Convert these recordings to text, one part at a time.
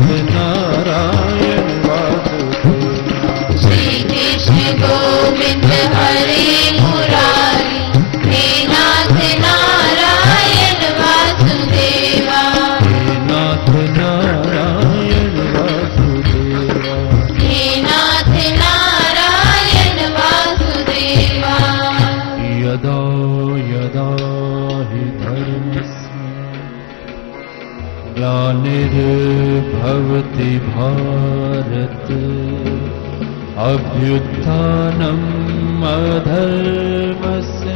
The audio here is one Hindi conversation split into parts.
नारायण वासुदेवा। श्री कृष्ण गोविंद हरे मुरारी, हे नाथ नारायण वासुदेवा। हे नाथ नारायण वासुदेवा। हे नाथ नारायण वासुदेवा। यदा यदा हि धर्मस्य ग्लानिर्भवति भारत, अभ्युत्थानम् अधर्मस्य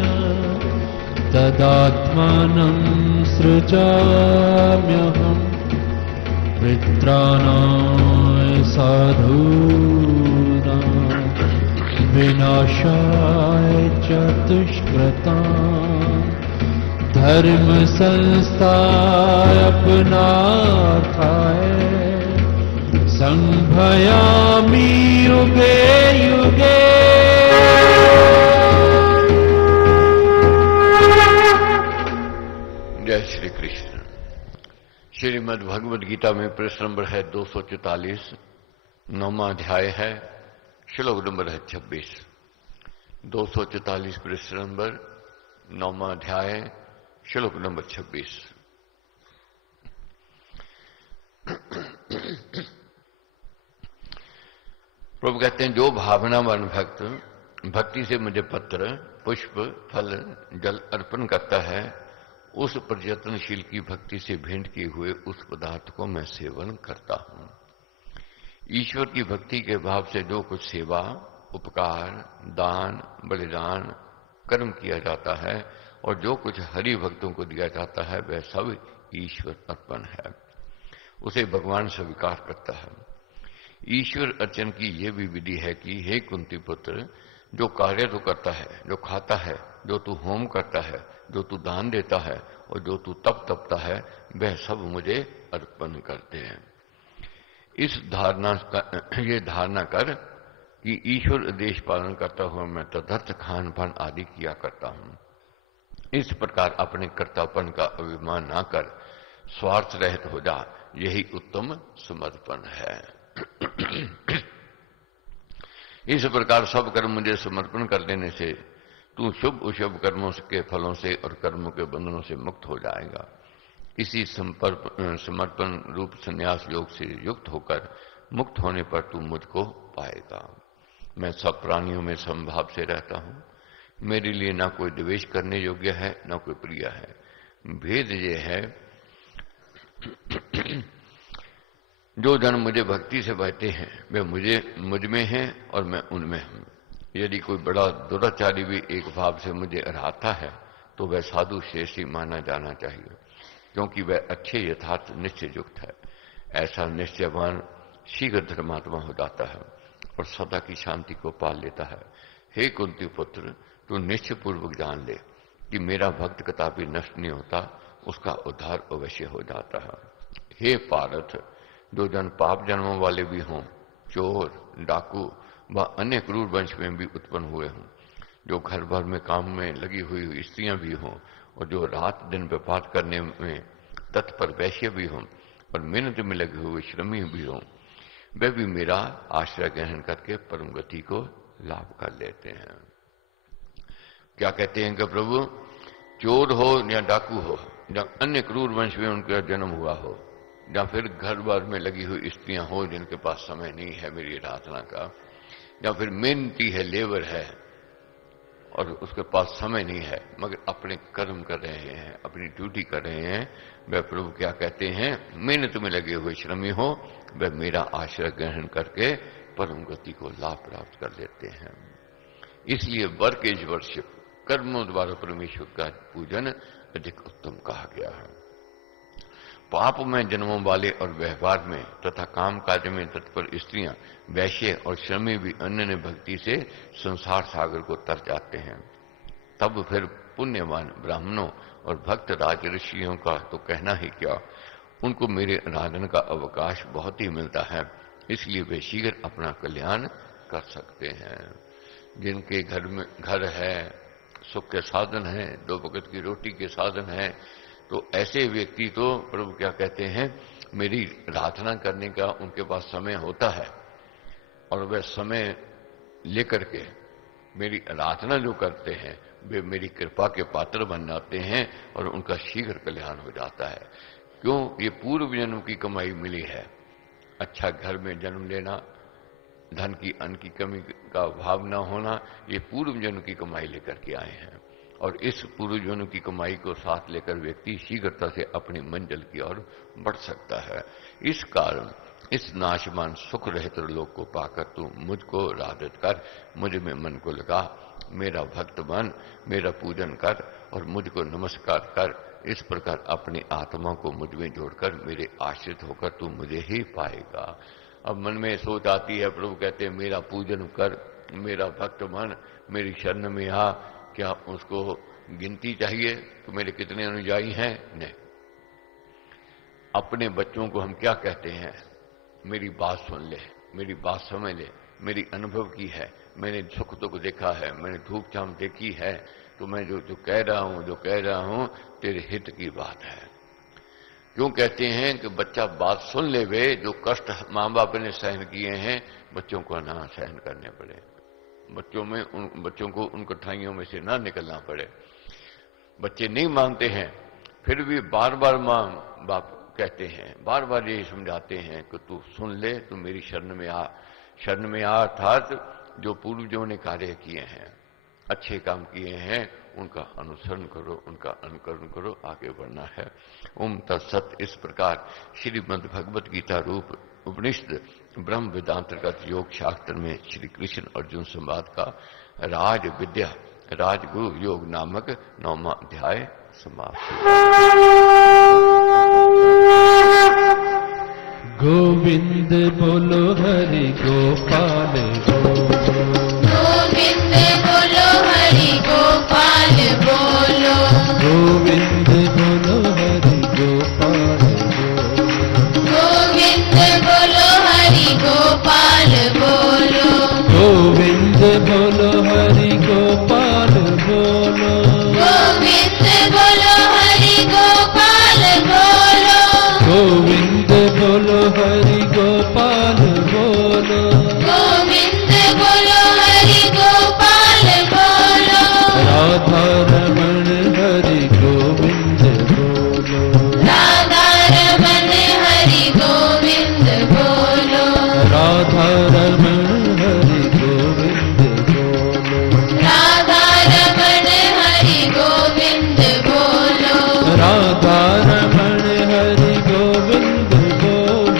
तदात्मानं सृजाम्यहम्। मित्राणां साधूनां विनाशाय च दुष्कृतां, धर्म संस्थापनार्थाय संभयामि युगे युगे। जय श्री कृष्ण। श्रीमद् भगवद गीता में प्रश्न नंबर है 244, 9वां अध्याय है, श्लोक नंबर है 26। 244 प्रश्न नंबर, 9वां अध्याय, श्लोक नंबर 26। प्रभु कहते हैं, जो भावनावान भक्त भक्ति से मुझे पत्र, पुष्प, फल, जल अर्पण करता है, उस प्रयत्नशील की भक्ति से भेंट किए हुए उस पदार्थ को मैं सेवन करता हूं। ईश्वर की भक्ति के भाव से जो कुछ सेवा, उपकार, दान, बलिदान, कर्म किया जाता है और जो कुछ हरि भक्तों को दिया जाता है, वह सब ईश्वर अर्पण है। उसे भगवान स्वीकार करता है। ईश्वर अर्चन की यह भी विधि है कि हे कुंती पुत्र, जो कार्य तू करता है, जो खाता है, जो तू होम करता है, जो तू दान देता है और जो तू तप तपता है, वह सब मुझे अर्पण करते हैं। इस ये धारणा कर कि ईश्वर आदेश पालन करता हुआ मैं तदर्थ खान पान आदि किया करता हूं। इस प्रकार अपने कर्तापन का अभिमान ना कर स्वार्थ रहित हो जा, यही उत्तम समर्पण है। इस प्रकार सब कर्म मुझे समर्पण कर देने से तू शुभ अशुभ कर्मों के फलों से और कर्मों के बंधनों से मुक्त हो जाएगा। इसी समर्पण रूप संन्यास योग से युक्त होकर मुक्त होने पर तू मुझको पाएगा। मैं सब प्राणियों में समभाव से रहता हूं। मेरे लिए ना कोई द्वेष करने योग्य है, ना कोई प्रिय है। भेद ये है, जो जन मुझे भक्ति से बहते हैं वे मुझ में हैं और मैं उनमें हूं। यदि कोई बड़ा दुराचारी भी एक भाव से मुझे हराता है तो वह साधु श्रेष्ठ ही माना जाना चाहिए, क्योंकि वह अच्छे यथार्थ निश्चय युक्त है। ऐसा निश्चयवान शीघ्र धर्मात्मा हो जाता है और सदा की शांति को पाल लेता है। हे कुंती पुत्र, तू निश्चय पूर्वक जान ले कि मेरा भक्त कदापि नष्ट नहीं होता, उसका उद्धार अवश्य हो जाता है। हे पार्थ, जो जन पाप जन्मों वाले भी हों, चोर, डाकू व अन्य क्रूर वंश में भी उत्पन्न हुए हों, जो घर भर में काम में लगी हुई स्त्रियां भी हों और जो रात दिन व्यापार करने में तत्पर वैश्य भी हों और मेहनत में लगे हुए श्रमी भी हों, वे भी मेरा आश्रय ग्रहण करके परम गति को लाभ कर लेते हैं। क्या कहते हैं कि प्रभु, चोर हो या डाकू हो या अन्य क्रूर वंश में उनका जन्म हुआ हो, या फिर घर बार में लगी हुई स्त्रियां हो जिनके पास समय नहीं है मेरी आराधना का, या फिर मेहनती है, लेबर है और उसके पास समय नहीं है मगर अपने कर्म कर रहे हैं, अपनी ड्यूटी कर रहे हैं, वह प्रभु क्या कहते हैं, मेहनत में लगे हुए श्रमी हो, वह मेरा आश्रय ग्रहण करके परम गति को लाभ प्राप्त कर लेते हैं। इसलिए वर्क इज वर्शिप, कर्मों द्वारा परमेश्वर का पूजन अधिक उत्तम कहा गया है। पाप में जन्मों वाले और व्यवहार में तथा काम काज में तत्पर स्त्रियां, वैश्य और श्रमी भी अन्य भक्ति से संसार सागर को तर जाते हैं। तब फिर पुण्यवान ब्राह्मणों और भक्त राज ऋषियों का तो कहना ही क्या, उनको मेरे आराधन का अवकाश बहुत ही मिलता है, इसलिए वे शीघ्र अपना कल्याण कर सकते हैं। जिनके घर है, सुख के साधन है, दो वक्त की रोटी के साधन है, तो ऐसे व्यक्ति तो प्रभु क्या कहते हैं, मेरी प्रार्थना करने का उनके पास समय होता है और वह समय लेकर के मेरी आराधना जो करते हैं वे मेरी कृपा के पात्र बन जाते हैं और उनका शीघ्र कल्याण हो जाता है। क्यों? ये पूर्व जन्म की कमाई मिली है। अच्छा घर में जन्म लेना, धन की अन्न की कमी का अभाव न होना, ये पूर्व जन्म की कमाई लेकर के आए हैं और इस पूर्व जन्म की कमाई को साथ लेकर व्यक्ति शीघ्रता से अपनी मंजिल की ओर बढ़ सकता है। इस कारण इस नाशवान सुख रहित लोक को पाकर तू मुझको राधित कर, मुझ में मन को लगा, मेरा भक्त बन, मेरा पूजन कर और मुझको नमस्कार कर। इस प्रकार अपनी आत्मा को मुझ में जोड़कर मेरे आश्रित होकर तू मुझे ही पाएगा। अब मन में सोच आती है, प्रभु कहते हैं मेरा पूजन कर, मेरा भक्त बन, मेरी शरण में आ। क्या उसको गिनती चाहिए तो मेरे कितने अनुयायी हैं? नहीं। अपने बच्चों को हम क्या कहते हैं? मेरी बात सुन ले, मेरी बात समझ ले, मेरी अनुभव की है, मैंने सुख दुख देखा है, मैंने धूप छाम देखी है, तो मैं जो कह रहा हूं तेरे हित की बात है। क्यों कहते हैं कि बच्चा बात सुन ले वे, जो कष्ट माँ बाप ने सहन किए हैं बच्चों को ना सहन करने पड़े, बच्चों को उन कठिनाइयों में से ना निकलना पड़े। बच्चे नहीं मानते हैं फिर भी बार बार माँ बाप कहते हैं, बार बार यही समझाते हैं कि तू सुन ले, तू मेरी शरण में आ। शरण में आ अर्थात जो पूर्वजों ने कार्य किए हैं, अच्छे काम किए हैं, उनका अनुसरण करो, उनका अनुकरण करो, आगे बढ़ना है। ओम तत्सत। इस प्रकार श्रीमद् भगवत गीता रूप उपनिषद ब्रह्म वेदांतर्गत योग शास्त्र में श्री कृष्ण अर्जुन संवाद का राज विद्या राजगुरु योग नामक 9वां अध्याय समाप्त। गोविंद बोलो हरि गोपाल गोविंद बोलो हरि गोपाल बोलो, गोविंद बोलो हरि गोपाल गोविंद बोलो हरि गोपाल बोलो, गोविंद बोलो हरि गोपाल बोलो, गोविंद बोलो हरि गोपाल बोलो, गोविंद बोलो हरि गोपाल बोलो, गोविंद बोलो हरि गोपाल बोलो, राधा रमण हरि गोविंद बोलो, राधा रमण हरि गोविंद बोलो, राधा रमण हरि गोविंद बोलो, राधा रमण हरि गोविंद बोलो,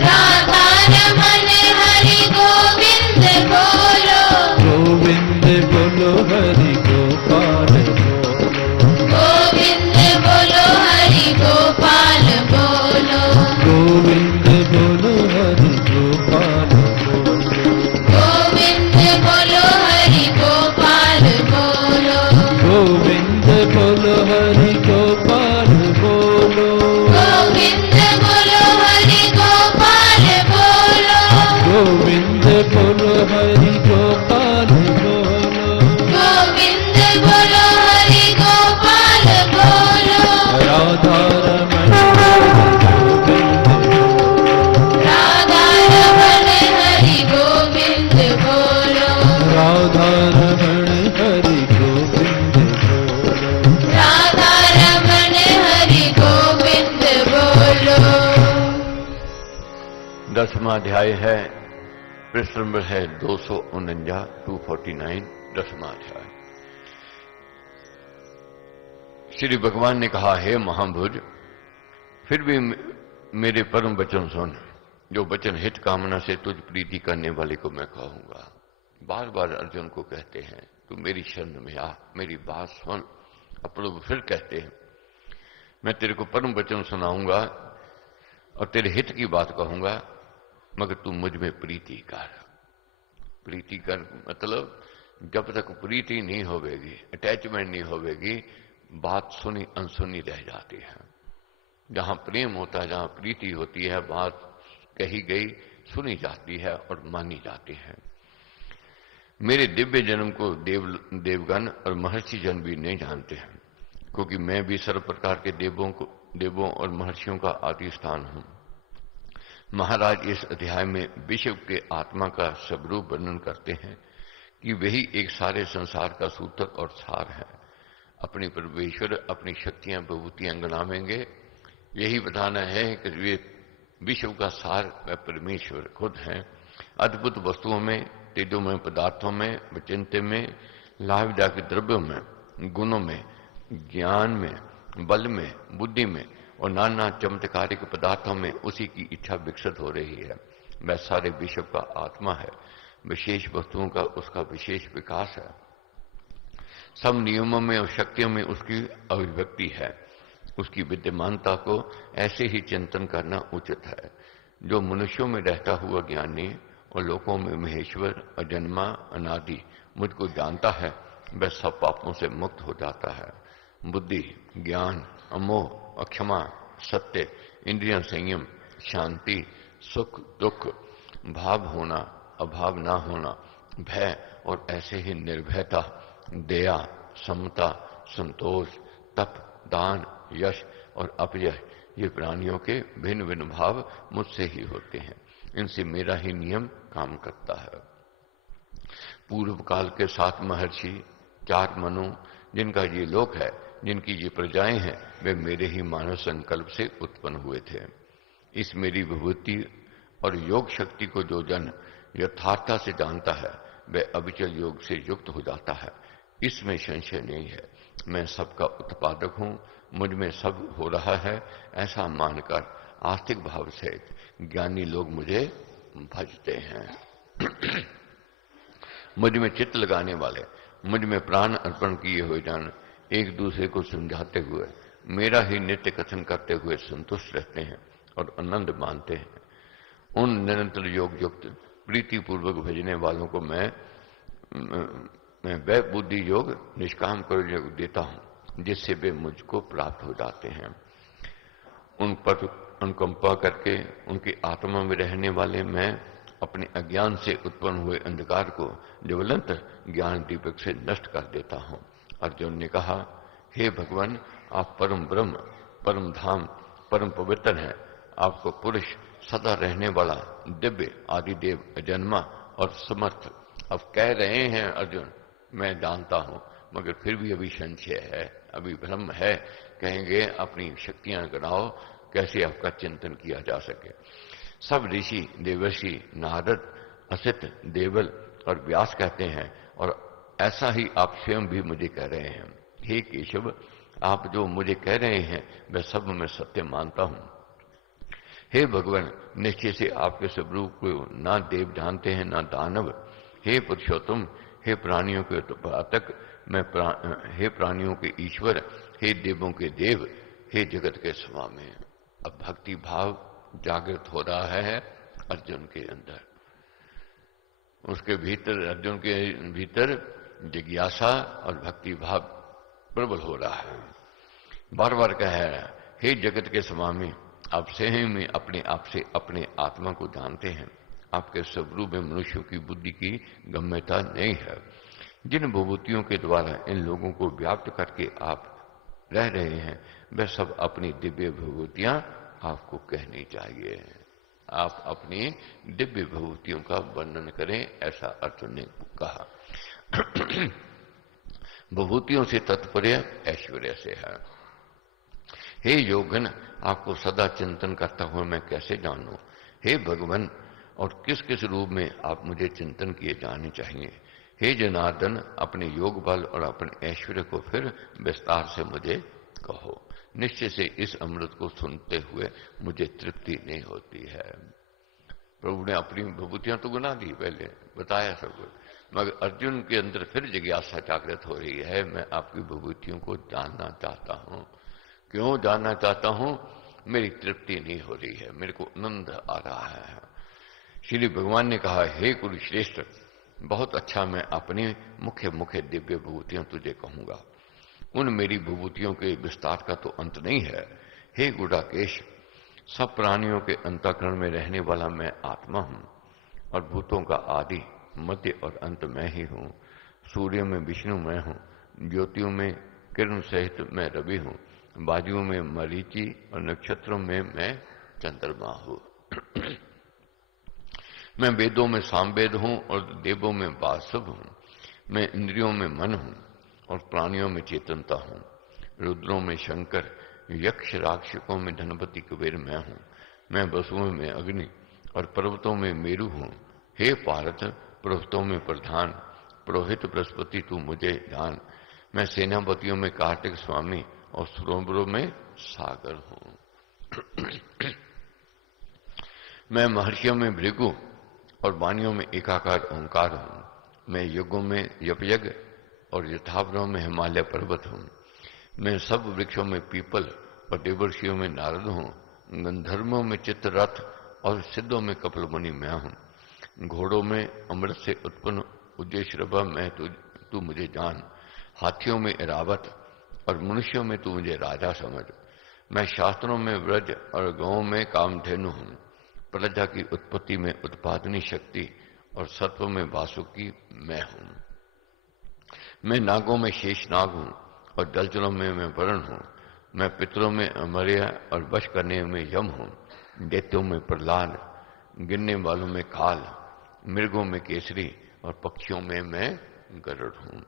राधा रमण हरि गोविंद बोलो, राधा रमण हरि गोविंद बोलो, गोविंद बोलो हरि गोपाल बोलो, गोविंद बोलो हरि गोपाल बोलो, गोविंद बोलो हरि गोपाल बोलो, गोविंद बोलो हरि गोपाल बोलो, गोविंद बोलो हरि गोपाल बोलो, गोविंद बोलो हरि गोपाल बोलो, गोविंद बोलो हरि गोपाल बोलो, गोविंद बोलो हरि गोपाल बोलो, राधा रमण हरि गोविंद, राधा रमण हरि गोविंद बोलो, राधा रमण हरि गोविंद बोलो, राधा रमण हरि गोविंद बोलो। 10वां अध्याय है, पृष्ठ नंबर है 249, 249, 10वां अध्याय। श्री भगवान ने कहा, हे महाभुज, फिर भी मेरे परम वचन सुन, जो वचन हित कामना से तुझ प्रीति करने वाले को मैं कहूंगा। बार बार अर्जुन को कहते हैं तू मेरी शरण में आ, मेरी बात सुन। अब प्रभु फिर कहते हैं मैं तेरे को परम वचन सुनाऊंगा और तेरे हित की बात कहूंगा, मगर तू मुझ में प्रीति कर। प्रीति कर मतलब जब तक प्रीति नहीं होवेगी, अटैचमेंट नहीं होवेगी, बात सुनी अनसुनी रह जाती है। जहां प्रेम होता है, जहां प्रीति होती है, बात कही गई सुनी जाती है और मानी जाती है। मेरे दिव्य जन्म को देवगण और महर्षि जन भी नहीं जानते हैं, क्योंकि मैं भी सर्व प्रकार के देवों और महर्षियों का आदि स्थान हूं। महाराज इस अध्याय में विश्व के आत्मा का स्वरूप वर्णन करते हैं कि वही एक सारे संसार का सूत्रक और सार है। अपनी परमेश्वर अपनी शक्तियां विभूतियां गणावेंगे, यही बताना है कि वे विश्व का सार व परमेश्वर खुद हैं। अद्भुत वस्तुओं में, तेजोमय पदार्थों में, विचिंत्य में, लाभदायक द्रव्यों में, गुणों में, ज्ञान में, बल में, बुद्धि में और नाना चमत्कारिक पदार्थों में उसी की इच्छा विकसित हो रही है। वह सारे विश्व का आत्मा है। विशेष वस्तुओं का उसका विशेष विकास है। सब नियमों में और शक्तियों में उसकी अभिव्यक्ति है। उसकी विद्यमानता को ऐसे ही चिंतन करना उचित है। जो मनुष्यों में रहता हुआ ज्ञानी और लोकों में महेश्वर अजन्मा अनादि मुझको जानता है, वह सब पापों से मुक्त हो जाता है। बुद्धि, ज्ञान, अमोह, अक्षमा, सत्य, इंद्रिय संयम, शांति, सुख दुख, भाव होना, अभाव ना होना, भय और ऐसे ही निर्भयता, दया, समता, संतोष, तप, दान, यश और अपयश, ये प्राणियों के भिन्न भिन्न भाव मुझसे ही होते हैं। इनसे मेरा ही नियम काम करता है। पूर्व काल के 7 महर्षि, 4 मनु, जिनका ये लोक है, जिनकी ये प्रजाएं हैं, वे मेरे ही मानव संकल्प से उत्पन्न हुए थे। इस मेरी विभूति और योग शक्ति को जो जन यथार्थता से जानता है, वह अविचल योग से युक्त हो जाता है। इसमें संशय नहीं है। मैं सबका उत्पादक हूं, मुझ में सब हो रहा है, ऐसा मानकर आस्तिक भाव से ज्ञानी लोग मुझे भजते हैं। मुझ में चित्त लगाने वाले, मुझ में प्राण अर्पण किए हुए जन एक दूसरे को समझाते हुए मेरा ही नित्य कथन करते हुए संतुष्ट रहते हैं और आनंद मानते हैं। उन निरंतर योग युक्त प्रीति पूर्वक भजने वालों को मैं वह बुद्धि योग निष्काम कर योग देता हूं, जिससे वे मुझको प्राप्त हो जाते हैं। उन पर अनुकंपा करके उनकी आत्मा में रहने वाले मैं अपने अज्ञान से उत्पन्न हुए अंधकार को ज्वलंत ज्ञान दीपक से नष्ट कर देता हूं। अर्जुन ने कहा, हे भगवान, आप परम ब्रह्म, परम धाम, परम पवित्र हैं। आपको पुरुष, सदा रहने वाला, दिव्य, आदिदेव, अजन्मा और समर्थ। अब कह रहे हैं अर्जुन, मैं जानता हूं, मगर फिर भी अभी संशय है, अभी भ्रम है। कहेंगे अपनी शक्तियां गिनाओ, कैसे आपका चिंतन किया जा सके। सब ऋषि, देवर्षि, नारद, असित, देवल और व्यास कहते हैं, और ऐसा ही आप स्वयं भी मुझे कह रहे हैं। हे केशव, आप जो मुझे कह रहे हैं वह सब मैं सत्य मानता हूं। हे भगवान, निश्चय से आपके स्वरूप को ना देव जानते हैं ना दानव। हे पुरुषोत्तम, हे प्राणियों के उत्पादक, हे प्राणियों के ईश्वर, हे देवों के देव, हे जगत के स्वामी। अब भक्ति भाव जागृत हो रहा है अर्जुन के अंदर। उसके भीतर, अर्जुन के भीतर जिज्ञासा और भक्ति भाव प्रबल हो रहा है। बार बार कह रहा है, हे जगत के स्वामी, आपसे ही मैं अपने आप से अपने आत्मा को जानते हैं। आपके स्वरूप में मनुष्यों की बुद्धि की गम्यता नहीं है। जिन विभूतियों के द्वारा इन लोगों को व्याप्त करके आप रह रहे हैं, वह सब अपनी दिव्य विभूतियां आपको कहनी चाहिए। आप अपनी दिव्य विभूतियों का वर्णन करें, ऐसा अर्जुन ने कहा। विभूतियों से तात्पर्य ऐश्वर्य से है। हे योगन, आपको सदा चिंतन करता हुआ मैं कैसे जानूं? हे भगवान, और किस किस रूप में आप मुझे चिंतन किए जाने चाहिए? हे जनार्दन, अपने योग बल और अपने ऐश्वर्य को फिर विस्तार से मुझे कहो। निश्चय से इस अमृत को सुनते हुए मुझे तृप्ति नहीं होती है। प्रभु ने अपनी विभूतियां तो गुना दी, पहले बताया सब कुछ, मगर अर्जुन के अंदर फिर जिज्ञासा जागृत हो रही है। मैं आपकी विभूतियों को जानना चाहता हूं। क्यों जानना चाहता हूं? मेरी तृप्ति नहीं हो रही है, मेरे को आनंद आ रहा है। श्री भगवान ने कहा, हे कुरुश्रेष्ठ, बहुत अच्छा, मैं अपनी मुख्य मुख्य दिव्य विभूतियां तुझे कहूंगा। उन मेरी विभूतियों के विस्तार का तो अंत नहीं है। हे गुडाकेश, सब प्राणियों के अंतःकरण में रहने वाला मैं आत्मा हूं, और भूतों का आदि, मध्य और अंत मैं ही हूं। सूर्य में विष्णु मैं हूं, ज्योतियों में किरण सहित मैं रवि हूं, बाजुओं में मरीचि और नक्षत्रों में मैं चंद्रमा हूं। मैं वेदों में सामवेद हूं और देवों में वासव हूं। मैं इंद्रियों में मन हूं और प्राणियों में चेतनता हूं। रुद्रों में शंकर, यक्ष राक्षकों में धनपति कुबेर मैं हूं। मैं वसुओं में अग्नि और पर्वतों में मेरु हूं। हे पार्थ, पर्वतों में प्रधान, पुरोहित बृहस्पति तू मुझे जान। मैं सेनापतियों में कार्तिक स्वामी और सरोवरों में सागर हूं। मैं महर्षियों में भृगु और वाणियों में एकाकार ओंकार हूं। मैं युगों में यपयज्ञ और यथावरों में हिमालय पर्वत हूं। मैं सब वृक्षों में पीपल और देवर्षियों में नारद हूं। गंधर्वों में चित्ररथ और सिद्धों में कपिल मुनि मैं हूं। घोड़ों में अमृत से उत्पन्न उद्देश्य मैं तू मुझे जान। हाथियों में इरावत और मनुष्यों में तू मुझे राजा समझ। मैं शास्त्रों में व्रज और गौों में कामधेनु हूं। प्रजा की उत्पत्ति में उत्पादनी शक्ति और सत्व में वासुकी मैं हूं। मैं नागों में शेषनाग हूं और जलचरों में मैं वरुण हूं। मैं पितरों में अमर्या और वश करने में यम हूं। दैत्यों में प्रहलाद, गिनने वालों में काल, मृगों में केसरी और पक्षियों में मैं गरुड़ हूं।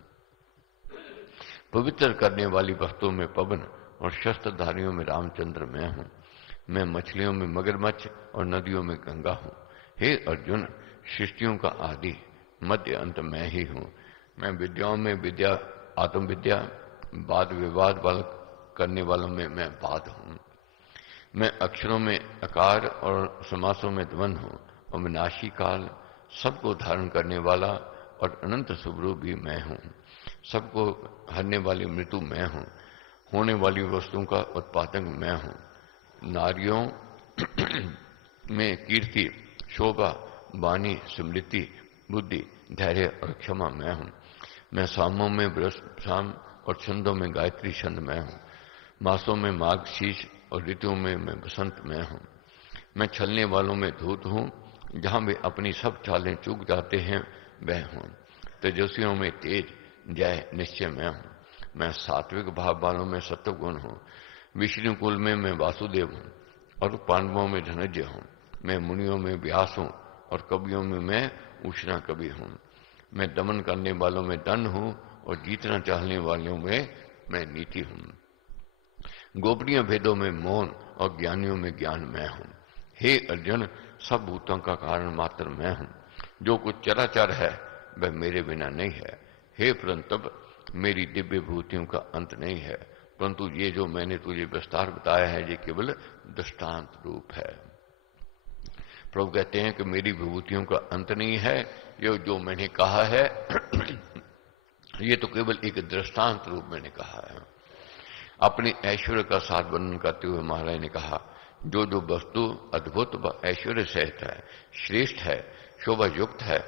पवित्र करने वाली वस्तुओं में पवन और शस्त्रधारियों में रामचंद्र मैं हूं। मैं मछलियों में मगरमच्छ और नदियों में गंगा हूं। हे अर्जुन, सृष्टियों का आदि मध्य अंत मैं ही हूं। मैं विद्याओं में विद्या, आत्मविद्या, वाद विवाद वाल करने वालों में मैं वाद हूं। मैं अक्षरों में अकार और समासों में ध्वन हूं और विनाशी काल, सबको धारण करने वाला और अनंत सुब्रू भी मैं हूं। सबको हरने वाली मृत्यु मैं हूं। होने वाली वस्तुओं का उत्पादक मैं हूं। नारियों में कीर्ति, शोभा, वाणी, स्मृति, बुद्धि, धैर्य और क्षमा मैं हूं। मैं सामों में शाम और छंदों में गायत्री छंद मैं हूं। मासों में माघ शीश और ऋतुओं में मैं बसंत मैं हूं। मैं छलने वालों में धूत हूं। जहां वे अपनी सब चालें चूक जाते हैं वह हूं। तेजस्वियों में तेज, जय, निश्चय मैं हूं। मैं सात्विक भाव वालों में सत्वगुण हूं। विष्णु कुल में मैं वासुदेव हूं और पांडवों में धनंजय हूं। मैं मुनियों में व्यास हूं और कवियों में मैं उष्णा कवि हूं। मैं दमन करने वालों में दंड हूं और जीतना चाहने वालों में मैं नीति हूं। गोपनीय भेदों में मौन और ज्ञानियों में ज्ञान मैं हूं। हे अर्जुन, सब भूतों का कारण मात्र मैं हूं। जो कुछ चराचर है वह मेरे बिना नहीं है। हे परंतप, मेरी दिव्य भूतियों का अंत नहीं है, परंतु ये जो मैंने तुझे विस्तार बताया है ये केवल दृष्टांत रूप है। प्रभु कहते हैं कि मेरी विभूतियों का अंत नहीं है। ये जो मैंने कहा है ये तो केवल एक दृष्टांत रूप मैंने कहा है। अपने ऐश्वर्य का साथ वर्णन करते हुए महाराज ने कहा, जो जो वस्तु अद्भुत व ऐश्वर्य सहित है, श्रेष्ठ है, शोभा युक्त है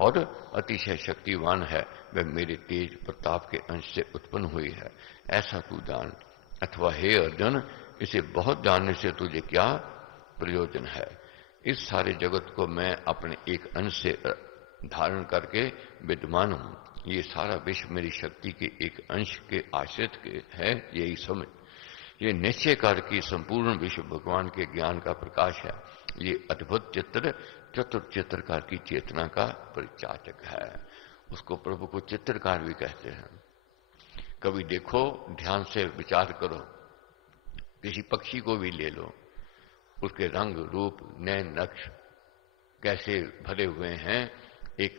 और अतिशय शक्तिवान है, वह मेरे तेज प्रताप के अंश से उत्पन्न हुई है, ऐसा तू जान। अथवा हे अर्जुन, इसे बहुत जानने से तुझे क्या प्रयोजन है। इस सारे जगत को मैं अपने एक अंश से धारण करके विद्यमान हूं। ये सारा विश्व मेरी शक्ति के एक अंश के आश्रित के है, यही समझ। ये निश्चय कार्य की संपूर्ण विश्व भगवान के ज्ञान का प्रकाश है। ये अद्भुत चित्र चतुर चित्रकार की चेतना का परिचायक है। उसको प्रभु को चित्रकार भी कहते हैं। कभी देखो, ध्यान से विचार करो, किसी पक्षी को भी ले लो, उसके रंग रूप नैन नक्श कैसे भरे हुए हैं। एक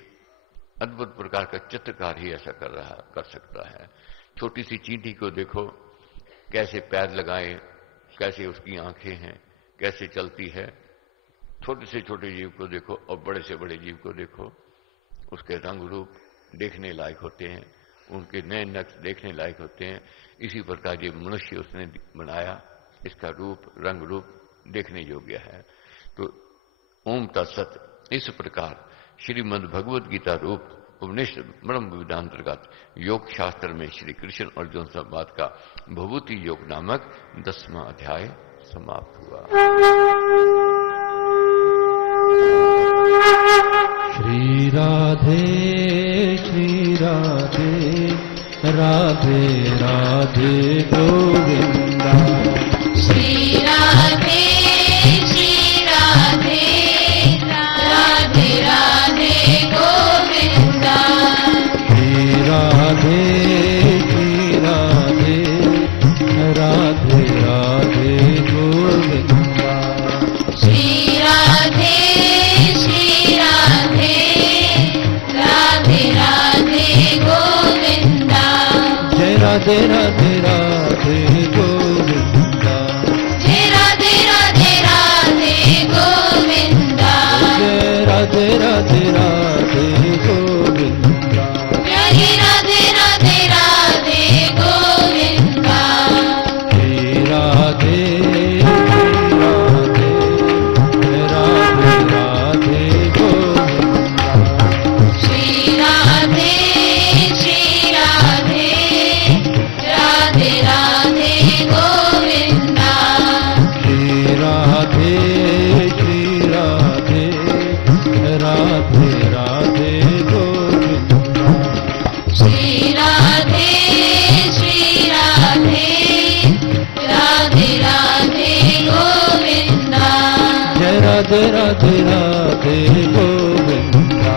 अद्भुत प्रकार का चित्रकार ही ऐसा कर सकता है। छोटी सी चींटी को देखो, कैसे पैर लगाए, कैसे उसकी आंखें हैं, कैसे चलती है। छोटे से छोटे जीव को देखो और बड़े से बड़े जीव को देखो, उसके रंग रूप देखने लायक होते हैं, उनके नए नक्श देखने लायक होते हैं। इसी प्रकार ये मनुष्य उसने बनाया, इसका रूप रंग रूप देखने योग्य है। तो ओम तत्सत। इस प्रकार श्रीमद् भगवद गीता रूप उपनिषद ब्रह्म वेदांतर्गत योग शास्त्र में श्री कृष्ण अर्जुन संवाद का भभूति योग नामक 10वां अध्याय समाप्त हुआ। श्री राधे राधे राधे गोविंदा। श्री राधे राधे राधे गोविंदा।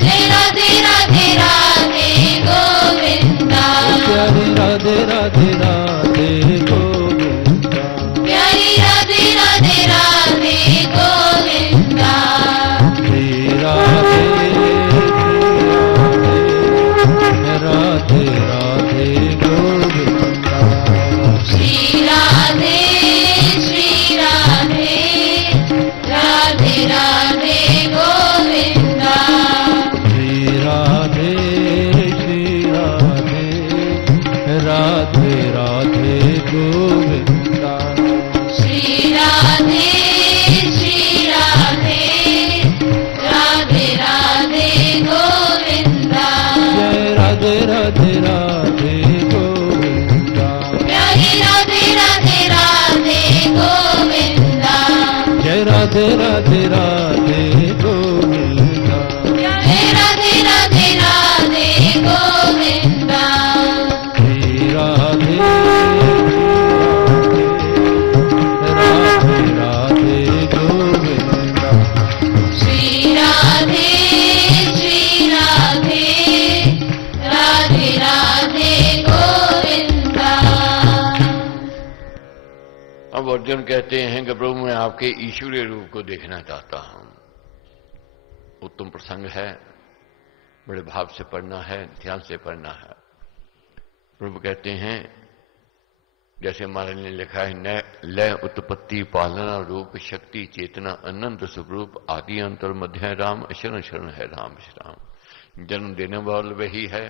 जय राधे राधे राधे गोविंदा। प्यारी राधे राधे राधे गोविंदा। प्यारी राधे राधे राधे गोविंदा। श्री राधे राधे राधे गोविंदा। श्री राधे राधे राधे गोविंदा। श्री राधे राधे राधे गोविंदा। श्री राधे राधे राधे गोविंदा। जय राधे राधे राधे गोविंदा। प्यारी राधे राधे राधे गोविंदा। जय राधे राधे राधे गोविंदा। जय राधे राधे राधे गोविंदा। श्री राधे राधे राधे गोविंदा। श्री राधे राधे राधे गोविंदा। अब अर्जुन कहते हैं कि प्रभु मैं आपके ईश्वरीय रूप को देखना चाहता हूं। उत्तम प्रसंग है, बड़े भाव से पढ़ना है, ध्यान से पढ़ना है। प्रभु कहते हैं जैसे महाराज ने लिखा है, लय उत्पत्ति पालना रूप शक्ति चेतना अनंत स्वरूप आदि अंत और मध्य है राम, शरण शरण है राम श्याम। जन्म देने वाला वही है,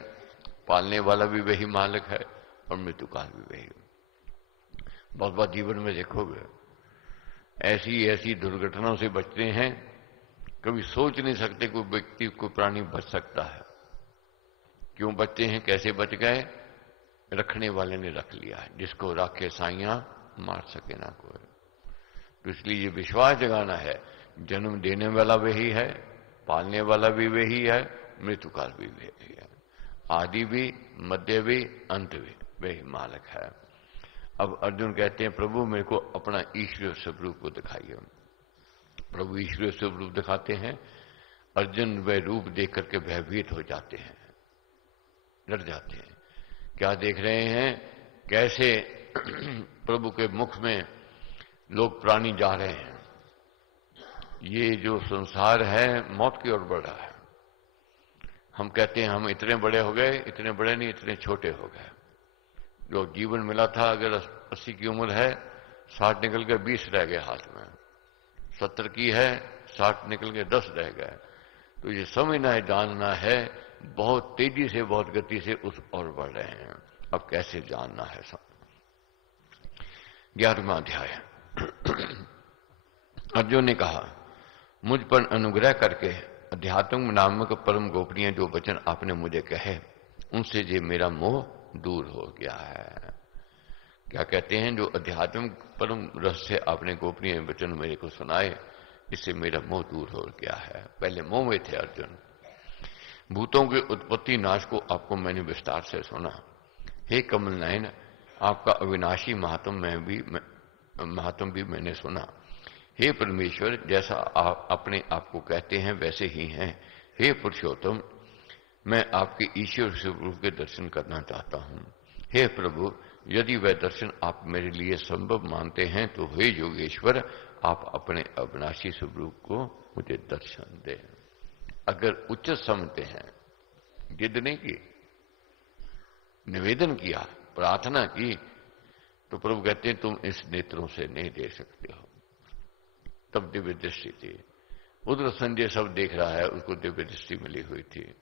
पालने वाला भी वही मालिक है और मृत्युकाल भी वही। बहुत बार जीवन में देखोगे ऐसी ऐसी दुर्घटनाओं से बचते हैं, कभी सोच नहीं सकते कोई व्यक्ति कोई प्राणी बच सकता है। क्यों बचते हैं, कैसे बच गए? रखने वाले ने रख लिया है। जिसको राखे साइयां मार सके ना कोई। तो इसलिए ये विश्वास जगाना है, जन्म देने वाला वही है, पालने वाला भी वही है, मृत्युकाल भी वही है, आदि भी मध्य भी अंत भी वही मालिक है। अब अर्जुन कहते हैं प्रभु मेरे को अपना ईश्वरीय स्वरूप को दिखाइए। प्रभु ईश्वरीय स्वरूप दिखाते हैं। अर्जुन वह रूप देख करके भयभीत हो जाते हैं, डर जाते हैं। क्या देख रहे हैं, कैसे प्रभु के मुख में लोग प्राणी जा रहे हैं। ये जो संसार है मौत की ओर बढ़ रहा है। हम कहते हैं हम इतने बड़े हो गए, इतने बड़े नहीं, इतने छोटे हो गए। जो जीवन मिला था, अगर 80 की उम्र है, 60 निकल के 20 रह गए हाथ में, 70 की है 60 निकल के 10 रह गए। तो ये समझना है, जानना है, बहुत तेजी से बहुत गति से उस ओर बढ़ रहे हैं। अब कैसे जानना है सब। 11वां अध्याय। अर्जुन ने कहा मुझ पर अनुग्रह करके अध्यात्म नामक परम गोपनीय जो वचन आपने मुझे कहे, उनसे जे मेरा मोह दूर हो गया है। क्या कहते हैं, जो अध्यात्म परम रहस्य आपने गोपनीय वचन मेरे को सुनाए, इससे मेरा मोह दूर हो गया है। पहले मोह में थे अर्जुन। भूतों की उत्पत्ति नाश को आपको मैंने विस्तार से सुना। हे कमल नयन, आपका अविनाशी महात्म भी मैंने सुना। हे परमेश्वर, जैसा आप अपने आप को कहते हैं वैसे ही हैं। हे पुरुषोत्तम, मैं आपके ईश्वर स्वरूप के दर्शन करना चाहता हूं। हे प्रभु, यदि वह दर्शन आप मेरे लिए संभव मानते हैं तो हे योगेश्वर, आप अपने अविनाशी स्वरूप को मुझे दर्शन दें। अगर उचित समझते हैं, जिद नहीं की, निवेदन किया, प्रार्थना की, तो प्रभु कहते हैं तुम इस नेत्रों से नहीं देख सकते हो। तब दिव्य दृष्टि थी। उधर संजय सब देख रहा है, उसको दिव्य दृष्टि मिली हुई थी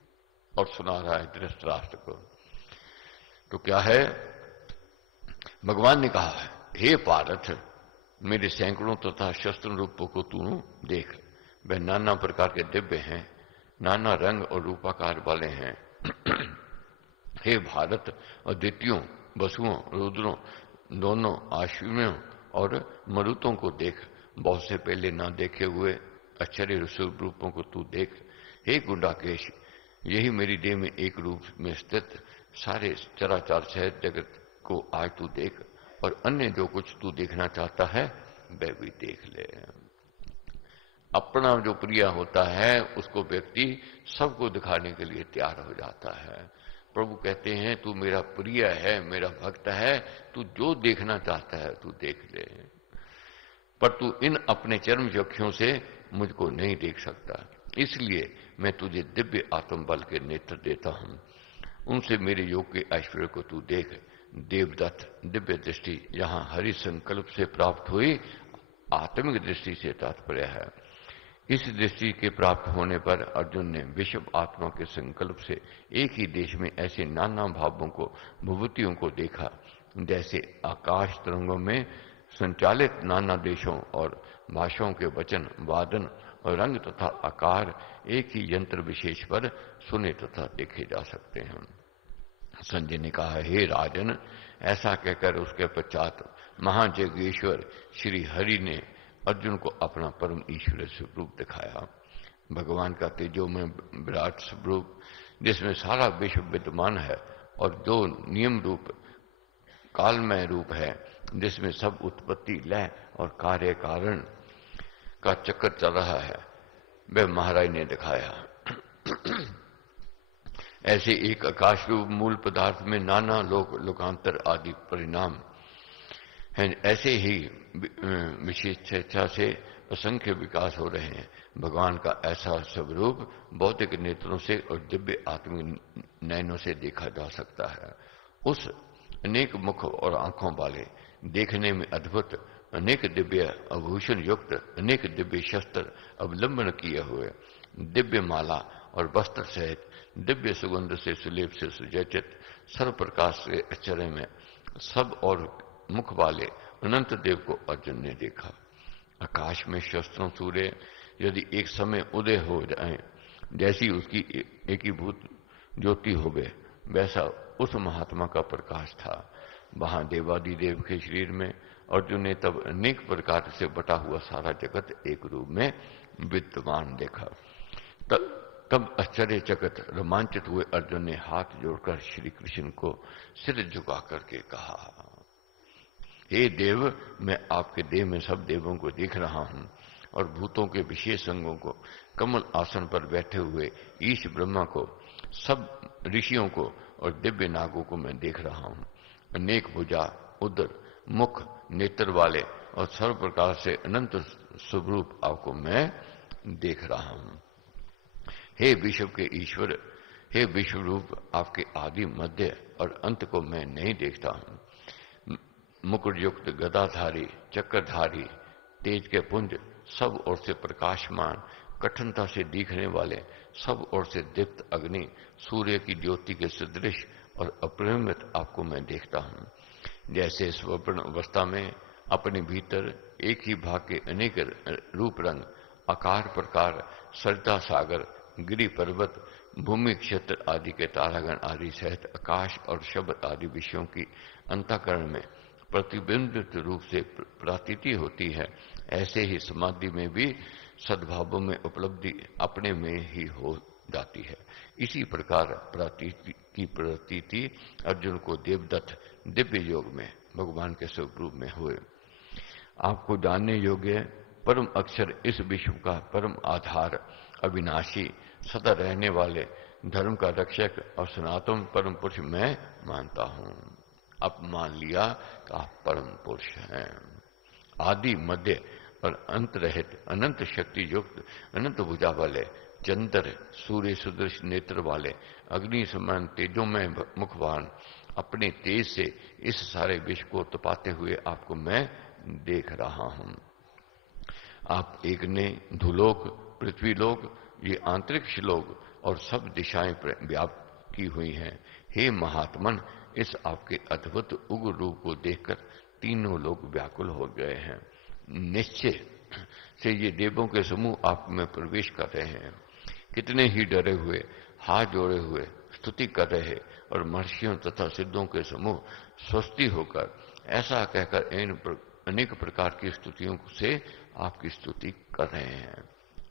और सुना रहा है धृतराष्ट्र को। तो क्या है, भगवान ने कहा है, हे पार्थ, मेरे सैकड़ों तथा शस्त्र रूपों को तू देख। वह नाना प्रकार के दिव्य हैं, नाना रंग और रूपाकार वाले हैं। हे भारत, अदितियों, वसुओं, रुद्रों, दोनों आश्विनों और मरुतों को देख। बहुत से पहले ना देखे हुए आश्चर्य रूपों को तू देख। हे गुंडाकेश, यही मेरी देह में एक रूप में स्थित सारे चराचर सहित जगत को आज तू देख, और अन्य जो कुछ तू देखना चाहता है वह भी देख ले। अपना जो प्रिय होता है उसको व्यक्ति सबको दिखाने के लिए तैयार हो जाता है। प्रभु कहते हैं तू मेरा प्रिय है, मेरा भक्त है, तू जो देखना चाहता है तू देख ले, पर तू इन अपने चर्म चक्षुओं से मुझको नहीं देख सकता, इसलिए मैं तुझे दिव्य आत्म बल के नेत्र देता हूं, उनसे मेरे योग के ऐश्वर्य को तू देख। देवदत्त दिव्य दृष्टि यहां हरि संकल्प से प्राप्त हुई आत्मिक दृष्टि से तात्पर्य है। इस दृष्टि के प्राप्त होने पर अर्जुन ने विश्व आत्मा के संकल्प से एक ही देश में ऐसे नाना भावों को, विभूतियों को देखा, जैसे आकाश तरंगों में संचालित नाना देशों और भाषाओं के वचन, वादन और रंग तथा आकार एक ही यंत्र विशेष पर सुने तथा देखे जा सकते हैं। संजय ने कहा, हे राजन, ऐसा कहकर उसके पश्चात महाजगेश्वर श्री हरि ने अर्जुन को अपना परम ईश्वरीय स्वरूप दिखाया। भगवान का तेजोमय विराट स्वरूप जिसमें सारा विश्व विद्यमान है और जो नियम रूप कालमय रूप है जिसमें सब उत्पत्ति, लय और कार्य कारण का चक्कर चल रहा है, वह महाराज ने दिखाया। ऐसे एक आकाश रूप मूल पदार्थ में नाना लोक, लोकांतर आदि परिणाम हैं। ऐसे ही विशेषता से असंख्य विकास हो रहे हैं। भगवान का ऐसा स्वरूप भौतिक नेत्रों से और दिव्य आत्मिक नयनों से देखा जा सकता है। उस अनेक मुख और आंखों वाले, देखने में अद्भुत, अनेक दिव्य आभूषण युक्त, अनेक दिव्य शस्त्र अवलंबन किए हुए, दिव्य माला और वस्त्र सहित दिव्य सुगंध से सुलेप से सुजचित, सर्व प्रकाश से आश्चर्य में सब और मुख वाले अनंत देव को अर्जुन ने देखा। आकाश में शस्त्रों सूर्य यदि एक समय उदय हो जाए, जैसी उसकी एकीभूत ज्योति होवे, वैसा उस महात्मा का प्रकाश था। वहां देवादिदेव के शरीर में अर्जुन ने तब अनेक प्रकार से बटा हुआ सारा जगत एक रूप में विद्यमान देखा। तब आश्चर्यचकित रोमांचित हुए अर्जुन ने हाथ जोड़कर श्री कृष्ण को सिर झुका करके कहा, हे देव, मैं आपके देह में सब देवों को देख रहा हूं और भूतों के विशेष अंगों को, कमल आसन पर बैठे हुए ईश ब्रह्मा को, सब ऋषियों को और दिव्य नागों को मैं देख रहा हूं। अनेक भुजा, उदर, मुख, नेत्र वाले और सर्व प्रकार से अनंत स्वरूप आपको मैं देख रहा हूं। हे विश्व के ईश्वर, हे विश्व रूप, आपके आदि, मध्य और अंत को मैं नहीं देखता हूं। मुकुट युक्त, गदाधारी, चक्रधारी, तेज के पुंज, सब ओर से प्रकाशमान, कठिनता से दिखने वाले, सब ओर से दीप्त अग्नि, सूर्य की ज्योति के सदृश और अपरिमित आपको मैं देखता हूं। जैसे स्वप्न अवस्था में अपने भीतर एक ही भाग के अनेक रूप, रंग, आकार, प्रकार, सरिता, सागर, गिरि, पर्वत, भूमि, क्षेत्र आदि के तारागण आदि सहित आकाश और शब्द आदि विषयों की अंतःकरण में प्रतिबिंबित रूप से प्रातीति होती है, ऐसे ही समाधि में भी सद्भावों में उपलब्धि अपने में ही हो जाती है। इसी प्रकार प्रतीति अर्जुन को देवदत्त दिव्य योग में भगवान के स्वरूप में हुए। आपको जानने योग्य परम अक्षर, इस विश्व का परम आधार, अविनाशी, सदा रहने वाले, धर्म का रक्षक और सनातन परम पुरुष मैं मानता हूं। अब मान लिया कि आप परम पुरुष हैं। आदि, मध्य और अंत रहित, अनंत शक्ति युक्त, अनंत भुजा वाले, चंद्र सूर्य सदृश नेत्र वाले, अग्नि समान तेजोमय मुखवान, अपने तेज से इस सारे विश्व को तपाते हुए आपको मैं देख रहा हूं। आप एक ने धुलोक, पृथ्वीलोक, ये अंतरिक्ष लोक और सब दिशाएं व्याप्त की हुई हैं। हे महात्मन, इस आपके अद्भुत उग्र रूप को देखकर तीनों लोग व्याकुल हो गए हैं। निश्चय से ये देवों के समूह आप में प्रवेश कर रहे हैं। कितने ही डरे हुए, हाथ जोड़े हुए स्तुति कर रहे और महर्षियों तथा सिद्धों के समूह स्वस्ति होकर ऐसा कहकर इन अनेक प्रकार की स्तुतियों से आपकी स्तुति कर रहे हैं।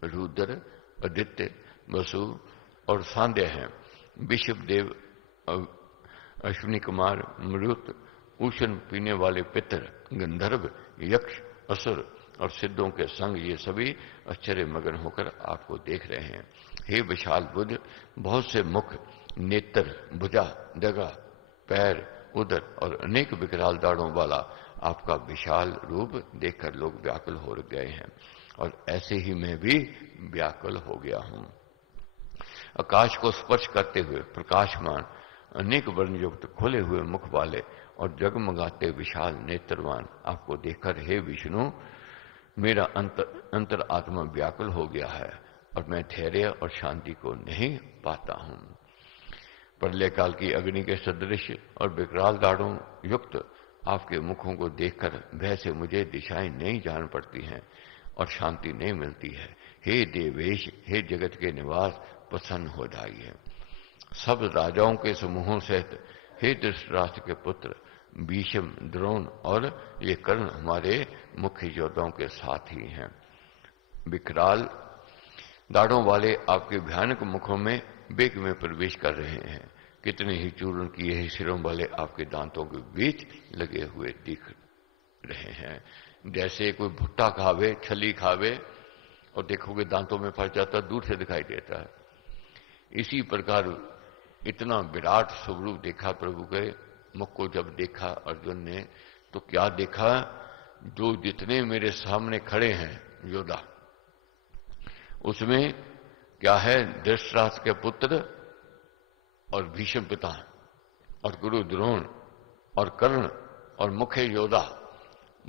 रुद्र, आदित्य, वसु और सांध्य हैं। विश्वदेव, अश्विनी कुमार, मरुत, उष्ण पीने वाले पितर, गंधर्व, यक्ष, असुर और सिद्धों के संग ये सभी आश्चर्य मगन होकर आपको देख रहे हैं। हे विशाल बुद्ध, बहुत से मुख, नेत्र, भुजा, डगा, पैर, उदर और अनेक विकराल दाढ़ों वाला आपका विशाल रूप देखकर लोग व्याकुल हो गए हैं, और ऐसे ही मैं भी व्याकुल हो गया हूं। आकाश को स्पर्श करते हुए प्रकाशमान, अनेक वर्णयुक्त खुले हुए मुख वाले और जगमगाते विशाल नेत्रवान आपको देखकर हे विष्णु, मेरा अंतर आत्मा व्याकुल हो गया है और मैं धैर्य और शांति को नहीं पाता हूं। प्रलय काल की अग्नि के सदृश और विकराल दाढ़ों युक्त आपके मुखों को देखकर भय से मुझे दिशाएं नहीं जान पड़ती हैं और शांति नहीं मिलती है। हे देवेश, हे जगत के निवास, प्रसन्न हो जाइए। सब राजाओं के समूहों सहित हे धृतराष्ट्र के पुत्र भीष्म, द्रोण और ये कर्ण हमारे मुख्य योद्धाओं के साथ ही हैं। विकराल दाढ़ों वाले आपके भयानक मुखों में वेग में प्रवेश कर रहे हैं। कितने ही चूर्ण किए ही सिरों वाले आपके दांतों के बीच लगे हुए दिख रहे हैं। जैसे कोई भुट्टा खावे, छली खावे और देखोगे दांतों में फंस जाता, दूर से दिखाई देता है। इसी प्रकार इतना विराट स्वरूप देखा प्रभु के मुख को जब देखा अर्जुन ने, तो क्या देखा, जो जितने मेरे सामने खड़े हैं योद्धा, उसमें क्या है, धृतराष्ट्र के पुत्र और भीष्म पिता और गुरु द्रोण और कर्ण और मुख्य योद्धा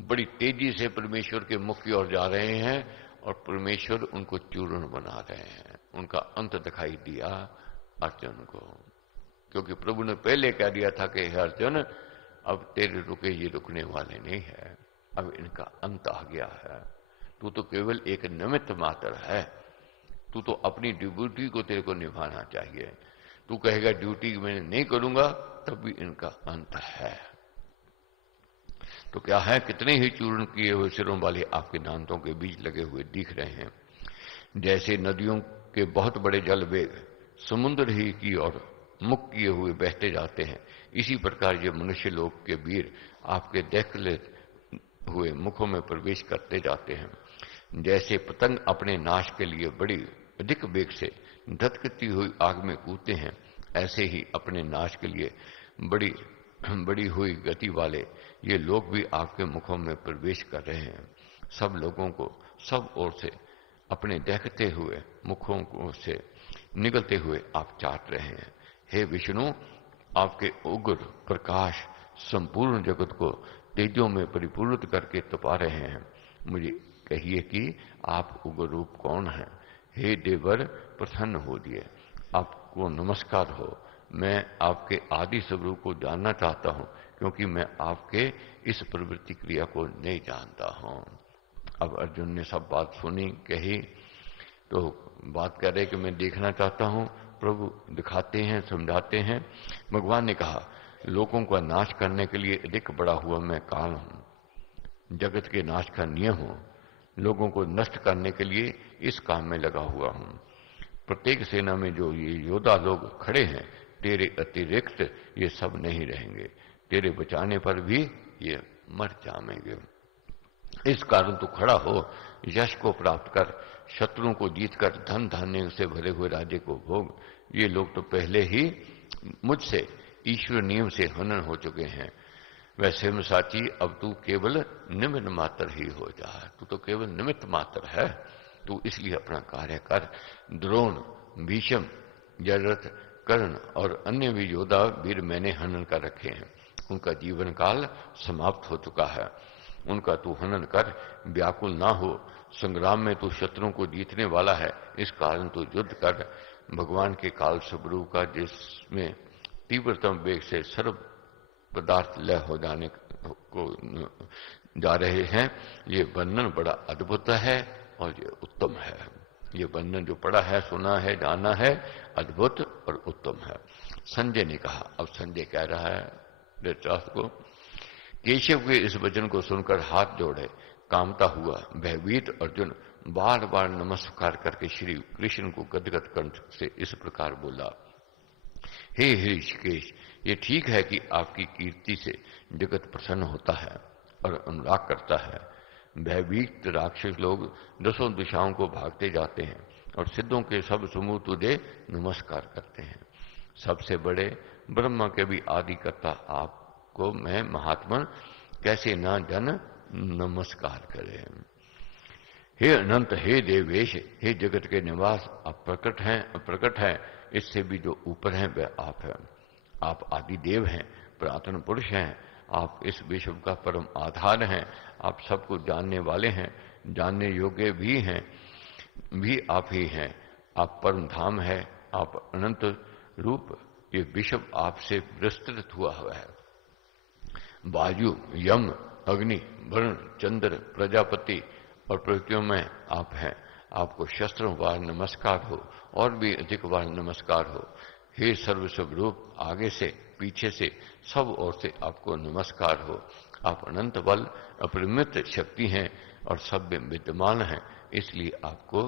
बड़ी तेजी से परमेश्वर के मुख की ओर जा रहे हैं और परमेश्वर उनको चूर्ण बना रहे हैं। उनका अंत दिखाई दिया अर्जुन को, क्योंकि प्रभु ने पहले कह दिया था कि हे अर्जुन, अब तेरे रुके ये रुकने वाले नहीं है, अब इनका अंत आ गया है। तू तो केवल एक निमित्त मात्र है, तू तो अपनी ड्यूटी को तेरे को निभाना चाहिए। तू कहेगा ड्यूटी मैं नहीं करूंगा, तब भी इनका अंत है। तो क्या है, कितने ही चूर्ण किए हुए सिरों वाले आपके दांतों के बीच लगे हुए दिख रहे हैं। जैसे नदियों के बहुत बड़े जल वेग समुद्र ही की ओर मुख किए हुए बहते जाते हैं, इसी प्रकार ये मनुष्य लोक के वीर आपके देखले हुए मुखों में प्रवेश करते जाते हैं। जैसे पतंग अपने नाश के लिए बड़ी अधिक वेग से धधकती हुई आग में कूदते हैं, ऐसे ही अपने नाश के लिए बड़ी हुई गति वाले ये लोग भी आपके मुखों में प्रवेश कर रहे हैं। सब लोगों को सब ओर से अपने देखते हुए मुखों से निकलते हुए आप चाट रहे हैं। हे विष्णु, आपके उग्र प्रकाश संपूर्ण जगत को तेजों में परिपूर्णत करके तपा रहे हैं। मुझे कहिए कि आप उग्र रूप कौन है। हे देवर, प्रसन्न हो दिए, आपको नमस्कार हो। मैं आपके आदि स्वरूप को जानना चाहता हूं, क्योंकि मैं आपके इस प्रवृत्ति क्रिया को नहीं जानता हूं। अब अर्जुन ने सब बात सुनी, कही, तो बात कर रहे कि मैं देखना चाहता हूं। प्रभु दिखाते हैं, समझाते हैं। भगवान ने कहा, लोगों का नाश करने के लिए अधिक बड़ा हुआ मैं काल हूं, जगत के नाश का नियम हूं, लोगों को नष्ट करने के लिए इस काम में लगा हुआ हूं। प्रत्येक सेना में जो ये योद्धा लोग खड़े हैं, तेरे अतिरिक्त ये सब नहीं रहेंगे। तेरे बचाने पर भी ये मर जाएंगे। इस कारण तू खड़ा हो, यश को प्राप्त कर, शत्रुओं को जीतकर धन धान्य से भरे हुए राज्य को भोग। ये लोग तो पहले ही मुझसे ईश्वर नियम से हनन हो चुके हैं। वैसे में साची, अब तू केवल निमित्त मात्र ही हो जा। तू तो केवल निमित्त मात्र है, तू इसलिए अपना कार्य कर। द्रोण, भीष्म, जयद्रथ, कर्ण और अन्य भी योद्धा वीर मैंने हनन कर रखे हैं। उनका जीवन काल समाप्त हो चुका है, उनका तू हनन कर। व्याकुल ना हो, संग्राम में तू शत्रुओं को जीतने वाला है, इस कारण तू युद्ध कर। भगवान के काल स्वरूप का, जिसमें तीव्रतम वेग से सर्व पदार्थ लय हो जाने को जा रहे हैं, ये वर्णन बड़ा अद्भुत है और ये उत्तम है। ये वर्णन जो पढ़ा है, सुना है, जाना है, अद्भुत और उत्तम है। संजय ने कहा, अब संजय कह रहा है धृतराष्ट्र को, केशव के इस वचन को सुनकर हाथ जोड़े कामता हुआ भयभीत अर्जुन बार बार नमस्कार करके श्री कृष्ण को गदगद कंठ से इस प्रकार बोला, हे ऋषिकेश, ये ठीक है कि आपकी कीर्ति से जगत प्रसन्न होता है और अनुराग करता है। भयभीत राक्षस लोग दसों दिशाओं को भागते जाते हैं और सिद्धों के सब समूह तुझे नमस्कार करते हैं। सबसे बड़े ब्रह्मा के भी आदि करता आपको मैं महात्मा कैसे ना जन नमस्कार करे। हे अनंत, हे देवेश, हे जगत के निवास, आप प्रकट हैं, इससे भी जो ऊपर हैं वह आप हैं। आप आदि देव हैं, पुरातन पुरुष हैं, आप इस विश्व का परम आधार हैं, आप सबको जानने वाले हैं, जानने योग्य भी हैं, भी आप ही हैं। आप परम धाम है, आप अनंत रूप, ये विश्व आपसे विस्तृत हुआ है। वायु, यम, अग्नि, वरुण, चंद्र, प्रजापति और प्रकृतियों में आप हैं। आपको शस्त्रों बार नमस्कार हो और भी अधिक बार नमस्कार हो। हे सर्व स्वरूप, आगे से पीछे से सब ओर से आपको नमस्कार हो। आप अनंत बल, अपरिमित शक्ति हैं और सब में विद्यमान हैं, इसलिए आपको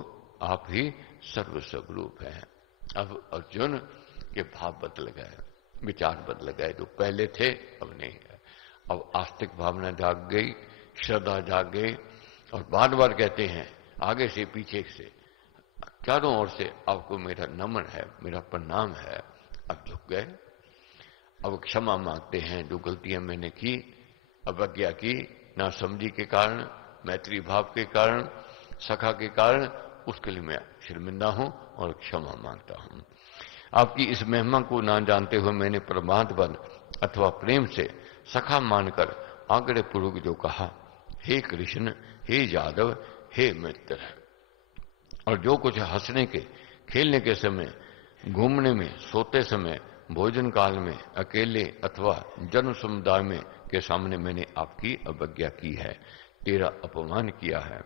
आप ही सर्व स्वरूप हैं। अब अर्जुन के भाव बदल गए, विचार बदल गए, जो पहले थे अब नहीं है। अब आस्तिक भावना जाग गई, श्रद्धा जाग गई और बार बार कहते हैं आगे से पीछे से चारों ओर से आपको मेरा नमन है, मेरा प्रणाम है। अब झुक गए, अब क्षमा मांगते हैं जो गलतियां मैंने की, अवज्ञा की, ना समझी के कारण, मैत्री भाव के कारण, सखा के कारण, उसके लिए मैं शर्मिंदा हूं और क्षमा मांगता हूं। आपकी इस महिमा को ना जानते हुए मैंने प्रमाद बन अथवा प्रेम से सखा मानकर आग्रह पूर्वक जो कहा, हे कृष्ण, हे यादव, हे मित्र, और जो कुछ हंसने के, खेलने के समय, घूमने में, सोते समय, भोजन काल में, अकेले अथवा जन समुदाय में के सामने मैंने आपकी अवज्ञा की है, तेरा अपमान किया है,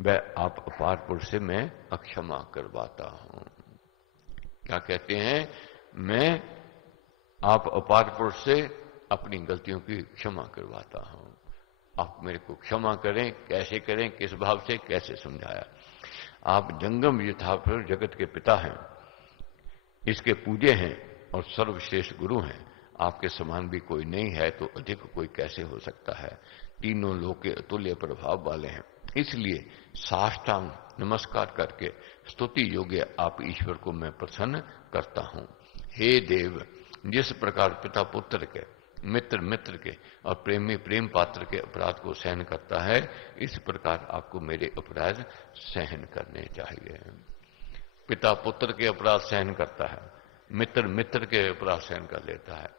वह आप अपार पुरुष से मैं अक्षमा करवाता हूं। क्या कहते हैं? मैं आप अपार पुरुष से अपनी गलतियों की क्षमा करवाता हूं, आप मेरे को क्षमा करें। कैसे करें, किस भाव से, कैसे समझाया? आप जंगम यथार्थ जगत के पिता हैं, इसके पूज्य हैं और सर्वश्रेष्ठ गुरु हैं। आपके समान भी कोई नहीं है तो अधिक कोई कैसे हो सकता है? तीनों लोक के अतुल्य प्रभाव वाले हैं, इसलिए साष्टांग नमस्कार करके स्तुति योग्य आप ईश्वर को मैं प्रसन्न करता हूं। हे देव, जिस प्रकार पिता पुत्र के, मित्र मित्र के और प्रेमी प्रेम पात्र के अपराध को सहन करता है, इस प्रकार आपको मेरे अपराध सहन करने चाहिए। पिता पुत्र के अपराध सहन करता है, मित्र मित्र के अपराध सहन कर लेता है,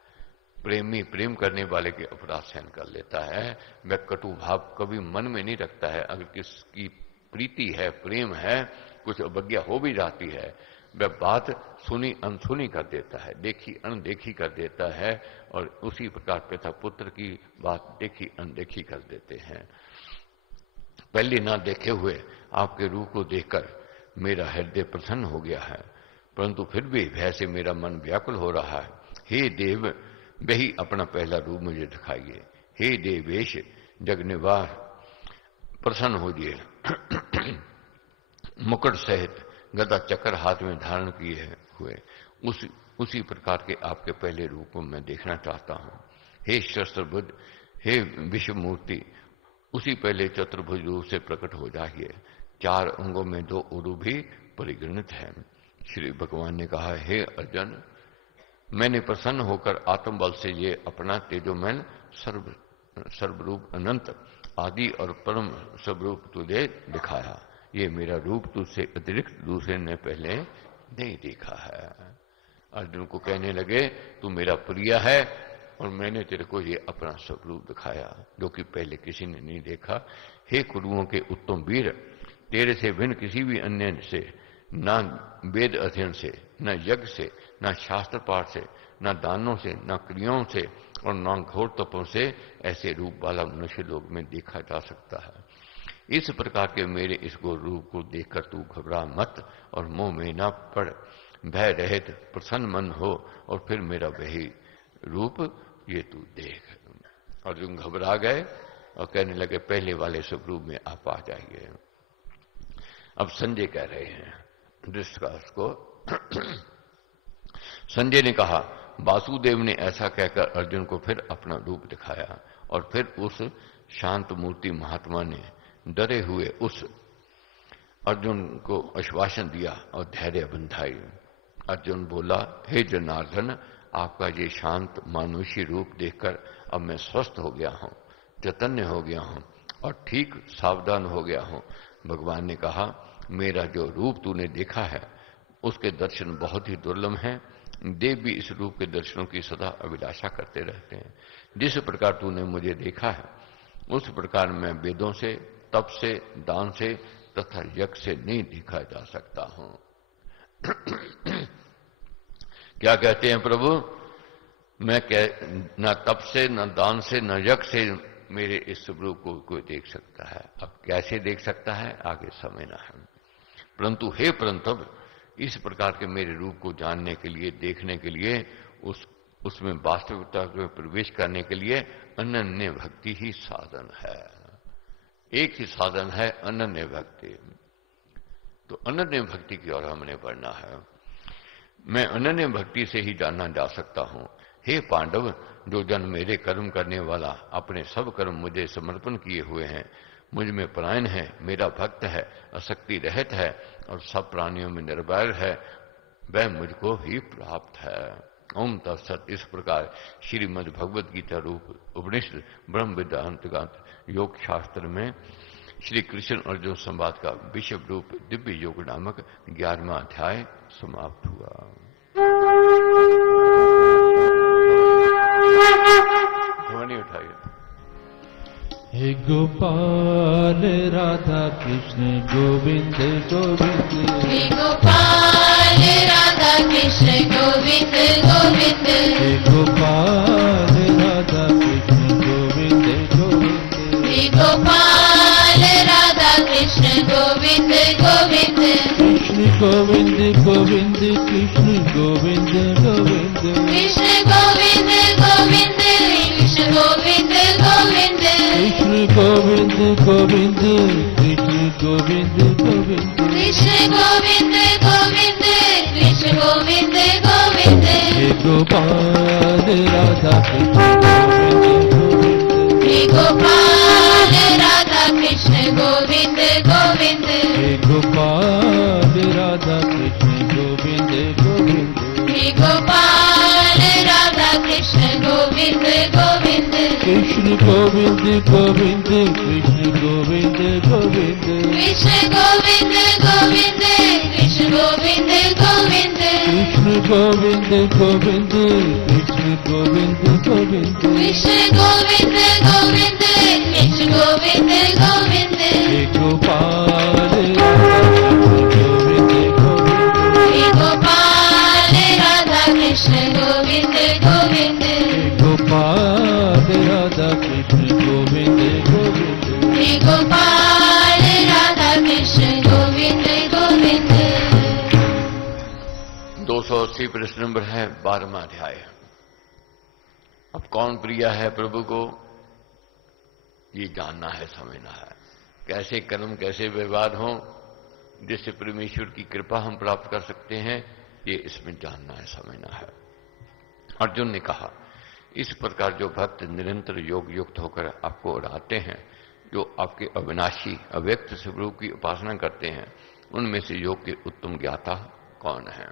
प्रेमी प्रेम करने वाले के अपराध सहन कर लेता है। वह कटु भाव कभी मन में नहीं रखता है। अगर किसकी प्रीति है, प्रेम है, कुछ अवज्ञा हो भी जाती है, वह बात सुनी अनसुनी कर देता है, देखी अनदेखी कर देता है, और उसी प्रकार पिता पुत्र की बात देखी अनदेखी कर देते हैं। पहले ना देखे हुए आपके रूप को देखकर मेरा हृदय प्रसन्न हो गया है, परंतु फिर भी भय से मेरा मन व्याकुल हो रहा है। हे देव, वही अपना पहला रूप मुझे दिखाइए। हे देवेश, जगनिवास, प्रसन्न होइए। मुकुट सहित गदा चक्र हाथ में धारण किए हुए उसी प्रकार के आपके पहले रूप को मैं देखना चाहता हूं। हे शस्त्रभुज, हे विश्वमूर्ति, उसी पहले चतुर्भुज रूप से प्रकट हो जाइए। 4 अंगों में 2 उरु भी परिगणित है। श्री भगवान ने कहा, हे अर्जुन, मैंने प्रसन्न होकर आत्मबल से ये अपना तेजोमय सर्वरूप अनंत आदि और परम स्वरूप तुझे दिखाया। ये मेरा रूप तुझसे अतिरिक्त दूसरे ने पहले नहीं देखा है। अर्जुन को कहने लगे, तू मेरा प्रिय है और मैंने तेरे को ये अपना स्वरूप दिखाया जो कि पहले किसी ने नहीं देखा। हे कुरुओं के उत्तम वीर, तेरे से भिन्न किसी भी अन्य से, ना वेद अध्ययन से, न यज्ञ से, न शास्त्र पाठ से, न दानों से, न क्रियाओं से और न घोर तपों से ऐसे रूप वाला मनुष्य लोग में देखा जा सकता है। इस प्रकार के मेरे इस गौर रूप को देखकर तू घबरा मत और मोह में न पड़, भय रहित प्रसन्न मन हो और फिर मेरा वही रूप ये तू देख। अर्जुन घबरा गए और कहने लगे, पहले वाले स्वरूप में आप आ जाइए। अब संजय कह रहे हैं धृतराष्ट्र को। संजय ने कहा, वासुदेव ने ऐसा कहकर अर्जुन को फिर अपना रूप दिखाया और फिर उस शांत मूर्ति महात्मा ने डरे हुए उस अर्जुन को आश्वासन दिया और धैर्य बंधाई। अर्जुन बोला, हे जनार्दन, आपका ये शांत मानुषी रूप देखकर अब मैं स्वस्थ हो गया हूं, चैतन्य हो गया हूं और ठीक सावधान हो गया हूं। भगवान ने कहा, मेरा जो रूप तूने देखा है उसके दर्शन बहुत ही दुर्लभ हैं। देव भी इस रूप के दर्शनों की सदा अभिलाषा करते रहते हैं। जिस प्रकार तूने मुझे देखा है उस प्रकार मैं वेदों से, तप से, दान से तथा यज्ञ से नहीं देखा जा सकता हूं। क्या कहते हैं प्रभु? मैं न तप से, न दान से, न यज्ञ से मेरे इस रूप को कोई देख सकता है। अब कैसे देख सकता है आगे समझना है। परंतु हे परंतप, इस प्रकार के मेरे रूप को जानने के लिए, देखने के लिए, उसमें वास्तविकता को प्रवेश करने के लिए अनन्य भक्ति ही साधन है। एक ही साधन है, अनन्य भक्ति। तो अनन्य भक्ति की ओर हमने बढ़ना है। मैं अनन्य भक्ति से ही जानना जा सकता हूं। हे पांडव, जो जन मेरे कर्म करने वाला अपने सब कर्म मुझे समर्पण किए हुए हैं, मुझ में परायण है, मेरा भक्त है, आसक्ति रहित है और सब प्राणियों में निर्वैर है, वह मुझको ही प्राप्त है। ओम तत्सत। इस प्रकार श्रीमद् भगवद गीता रूप उपनिषद ब्रह्म वेदांत योग शास्त्र में श्री कृष्ण अर्जुन संवाद का विषय रूप दिव्य योग नामक 11वां अध्याय समाप्त हुआ। ध्वनि उठाइए। हे गोपाल राधा कृष्ण गोविंद गोविंद, हे गोपाल राधा कृष्ण गोविंद गोविंद, हे गोपाल राधा कृष्ण गोविंद गोविंद, हे गोपाल राधा कृष्ण गोविंद गोविंद, कृष्ण गोविंद गोविंद, कृष्ण गोविंद गोविंद, कृष्ण गोविंद गोविंद, कृष्ण गोविंद गोविंद, कृष्ण गोविंद गोविंद, कृष्ण गोविंद गोविंद, कृष्ण गोविंद गोविंद, कृष्ण गोविंद गोविंद, हे गोपाल राधा कृष्ण गोविंद गोविंद, हे गोपाल राधा कृष्ण गोविंद गोविंद, हे गोपाल राधा कृष्ण गोविंद गोविंद, हे गोपाल राधा कृष्ण गोविंद गोविंद, कृष्ण गोविंद गोविंद, कृष्ण गोविंद गोविंद, कृष्ण गोविंद गोविंद, कृष्ण गोविंद गोविंद, कृष्ण गोविंद गोविंद, कृष्ण गोविंद गोविंद, कृष्ण गोविंद गोविंद, कृष्ण गोविंद गोविंद, हे गोपाल राधा कृष्ण गोविंद गोविंद, हे गोपाल राधा कृष्ण गोविंद गोविंद, हे गोपाल राधा कृष्ण गोविंद गोविंद, हे गोपाल राधा कृष्ण गोविंद गोविंद। 280 प्रश्न नंबर है 12वां अध्याय। अब कौन प्रिय है प्रभु को, ये जानना है, समझना है। कैसे कर्म, कैसे व्यवहार हो जिससे परमेश्वर की कृपा हम प्राप्त कर सकते हैं, ये इसमें जानना है, समझना है। अर्जुन ने कहा, इस प्रकार जो भक्त निरंतर योग युक्त होकर आपको उड़ाते हैं, जो आपके अविनाशी अव्यक्त स्वरूप की उपासना करते हैं, उनमें से योग के उत्तम ज्ञाता कौन है?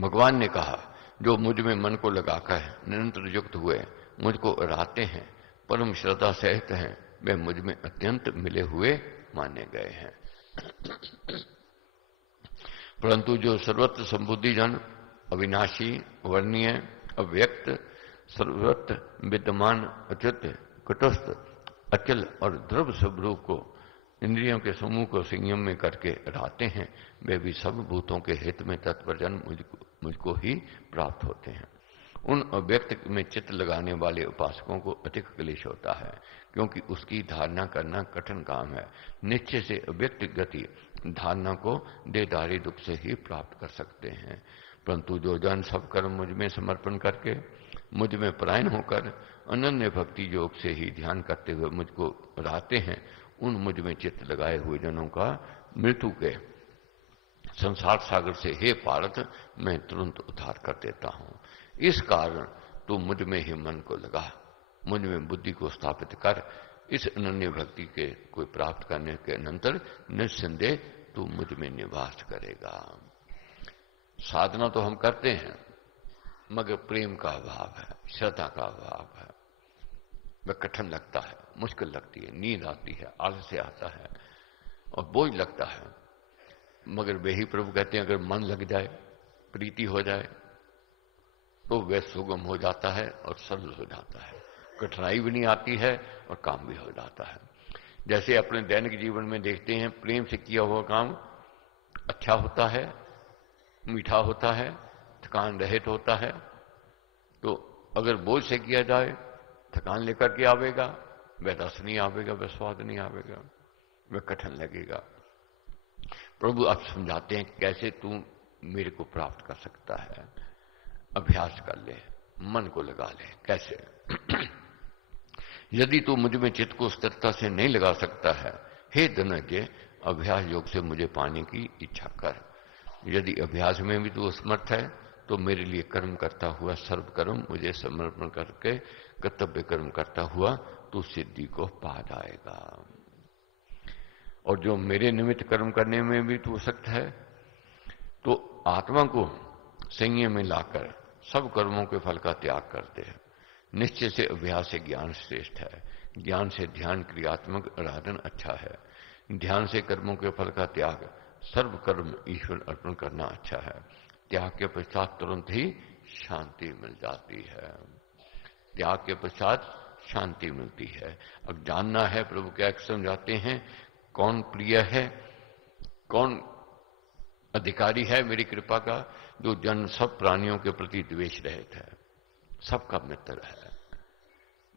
भगवान ने कहा, जो मुझ में मन को लगाकर निरंतर युक्त हुए मुझको उड़ाते हैं, परम श्रद्धा सहित हैं, वे मुझ में अत्यंत मिले हुए माने गए हैं। परंतु जो सर्वत्र संबुद्धि जन, अविनाशी, वर्णीय, अव्यक्त, सर्वत्र विद्यमान, अच्युत, कुटस्थ, अचल और ध्रुव स्वरूप को, इंद्रियों के समूह को संयम में करके रहते हैं, वे भी सब भूतों के हित में तत्पर जन मुझको ही प्राप्त होते हैं। उन अव्यक्त में चित्त लगाने वाले उपासकों को अधिक क्लेश होता है, क्योंकि उसकी धारणा करना कठिन काम है। निश्चय से अव्यक्त गति धारणा को देहधारी दुख से ही प्राप्त कर सकते हैं। परंतु जो जन सब कर्म मुझ में समर्पण करके, मुझ में परायण होकर अनन्य भक्ति योग से ही ध्यान करते हुए मुझको रहते हैं, उन मुझ में चित्त लगाए हुए जनों का मृत्यु के संसार सागर से, हे पार्थ, मैं तुरंत उद्धार कर देता हूं। इस कारण तू मुझ में ही मन को लगा, मुझ में बुद्धि को स्थापित कर, इस अनन्य भक्ति के कोई प्राप्त करने के अनंतर निस्संदेह तू मुझ में निवास करेगा। साधना तो हम करते हैं, मगर प्रेम का अभाव है, श्रद्धा का अभाव है। वह कठिन लगता है, मुश्किल लगती है, नींद आती है, आलस्य आता है और बोझ लगता है। मगर वे ही प्रभु कहते हैं अगर मन लग जाए, प्रीति हो जाए, तो वह सुगम हो जाता है और सरल हो जाता है। कठिनाई भी नहीं आती है और काम भी हो जाता है। जैसे अपने दैनिक जीवन में देखते हैं, प्रेम से किया हुआ काम अच्छा होता है, मीठा होता है, थकान रहित होता है। तो अगर बोझ से किया जाए, थकान लेकर के आवेगा, वह रस नहीं आवेगा, वह स्वाद नहीं आवेगा, वह कठिन लगेगा। प्रभु आप समझाते हैं कैसे तू मेरे को प्राप्त कर सकता है। अभ्यास कर ले, मन को लगा ले। कैसे? यदि तू मुझ में चित्त को स्थिरता से नहीं लगा सकता है, हे धनंजय, अभ्यास योग से मुझे पाने की इच्छा कर। यदि अभ्यास में भी तू असमर्थ है, तो मेरे लिए कर्म करता हुआ सर्व कर्म मुझे समर्पण करके कर्तव्य कर्म करता हुआ तू सिद्धि को पा जाएगा। और जो मेरे निमित्त कर्म करने में भी तू सख्त है, तो आत्मा को संयम में लाकर सब कर्मों के फल का त्याग करते हैं। निश्चय से अभ्यास से ज्ञान श्रेष्ठ है, ज्ञान से ध्यान क्रियात्मक आराधन अच्छा है, ध्यान से कर्मों के फल का त्याग, सर्व कर्म ईश्वर अर्पण करना अच्छा है। त्याग के पश्चात तुरंत ही शांति मिल जाती है। त्याग के पश्चात शांति मिलती है। अब जानना है प्रभु क्या समझाते हैं, कौन प्रिय है, कौन अधिकारी है मेरी कृपा का, जो जन सब प्राणियों के प्रति द्वेष रहित है, सबका मित्र है।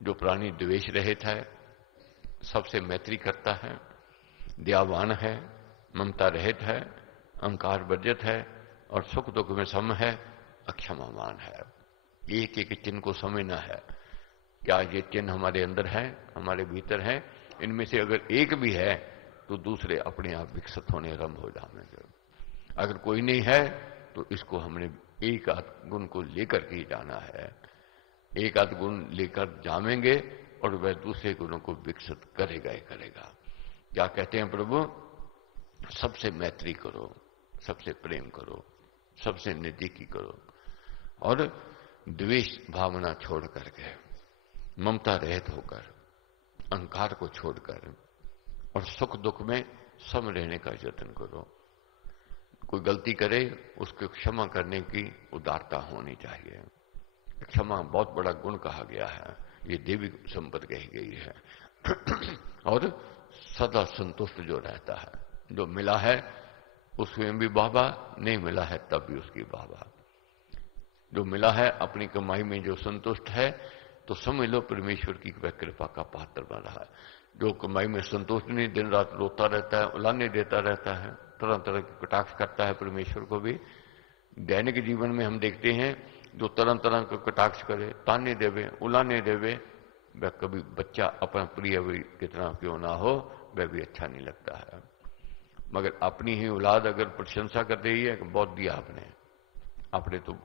जो प्राणी द्वेष रहित है, सबसे मैत्री करता है, दयावान है, ममता रहित है, अहंकार वर्जित है और सुख दुख में सम है, अक्षमावान है। एक एक चिन्ह को समझना है। क्या ये चिन्ह हमारे अंदर है, हमारे भीतर है? इनमें से अगर एक भी है तो दूसरे अपने आप विकसित होने आरंभ हो जाएंगे। अगर कोई नहीं है तो इसको हमने एक आध गुण को लेकर के ही जाना है। एक आध गुण लेकर जामेंगे और वह दूसरे गुणों को विकसित करेगा ही करेगा। क्या कहते हैं प्रभु? सबसे मैत्री करो, सबसे प्रेम करो, सबसे नजदीकी करो और द्वेष भावना छोड़ करके, ममता रहित होकर, अहंकार को छोड़कर और सुख दुख में सम रहने का यत्न करो। कोई गलती करे उसको क्षमा करने की उदारता होनी चाहिए। क्षमा बहुत बड़ा गुण कहा गया है, ये देवी संपत्ति कही गई है। और सदा संतुष्ट जो रहता है, जो मिला है उसमें भी वाहवा, नहीं मिला है तब भी उसकी वाहवा। जो मिला है अपनी कमाई में जो संतुष्ट है, तो समझ लो परमेश्वर की वह कृपा का पात्र बन रहा है। जो कमाई में संतुष्ट नहीं, दिन रात रोता रहता है, उलाने देता रहता है, तरह तरह के कटाक्ष करता है परमेश्वर को भी। दैनिक जीवन में हम देखते हैं जो तरह तरह का कटाक्ष करे, ताने देवे, उलाने देवे, वह कभी बच्चा अपना प्रिय भी कितना क्यों ना हो, वह भी अच्छा नहीं लगता है। मगर अपनी ही औलाद अगर प्रशंसा कर रही है, बहुत दिया आपने तो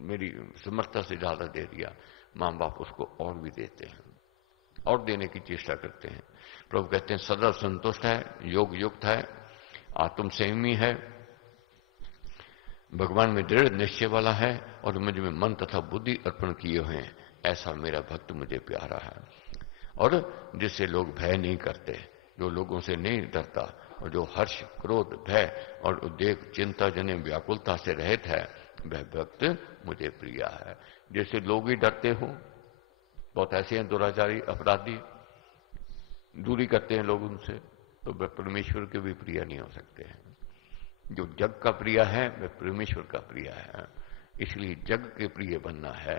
मेरी समर्थता से ज्यादा दे दिया, मां बाप उसको और भी देते हैं और देने की चेष्टा करते हैं। प्रभु कहते हैं सदा संतुष्ट है, योग युक्त है, आत्म संयमी है, भगवान में दृढ़ निश्चय वाला है और मुझ में मन तथा बुद्धि अर्पण किए हुए हैं, ऐसा मेरा भक्त मुझे प्यारा है। और जिससे लोग भय नहीं करते, जो लोगों से नहीं डरता और जो हर्ष क्रोध भय और उद्वेग चिंता जन्य व्याकुलता से रहित है, वह भक्त मुझे प्रिय है। जैसे लोग ही डरते हो, बहुत ऐसे हैं दुराचारी अपराधी, दूरी करते हैं लोग उनसे, तो वह परमेश्वर के भी प्रिय नहीं हो सकते हैं। जो जग का प्रिय है वह परमेश्वर का प्रिय है, इसलिए जग के प्रिय बनना है।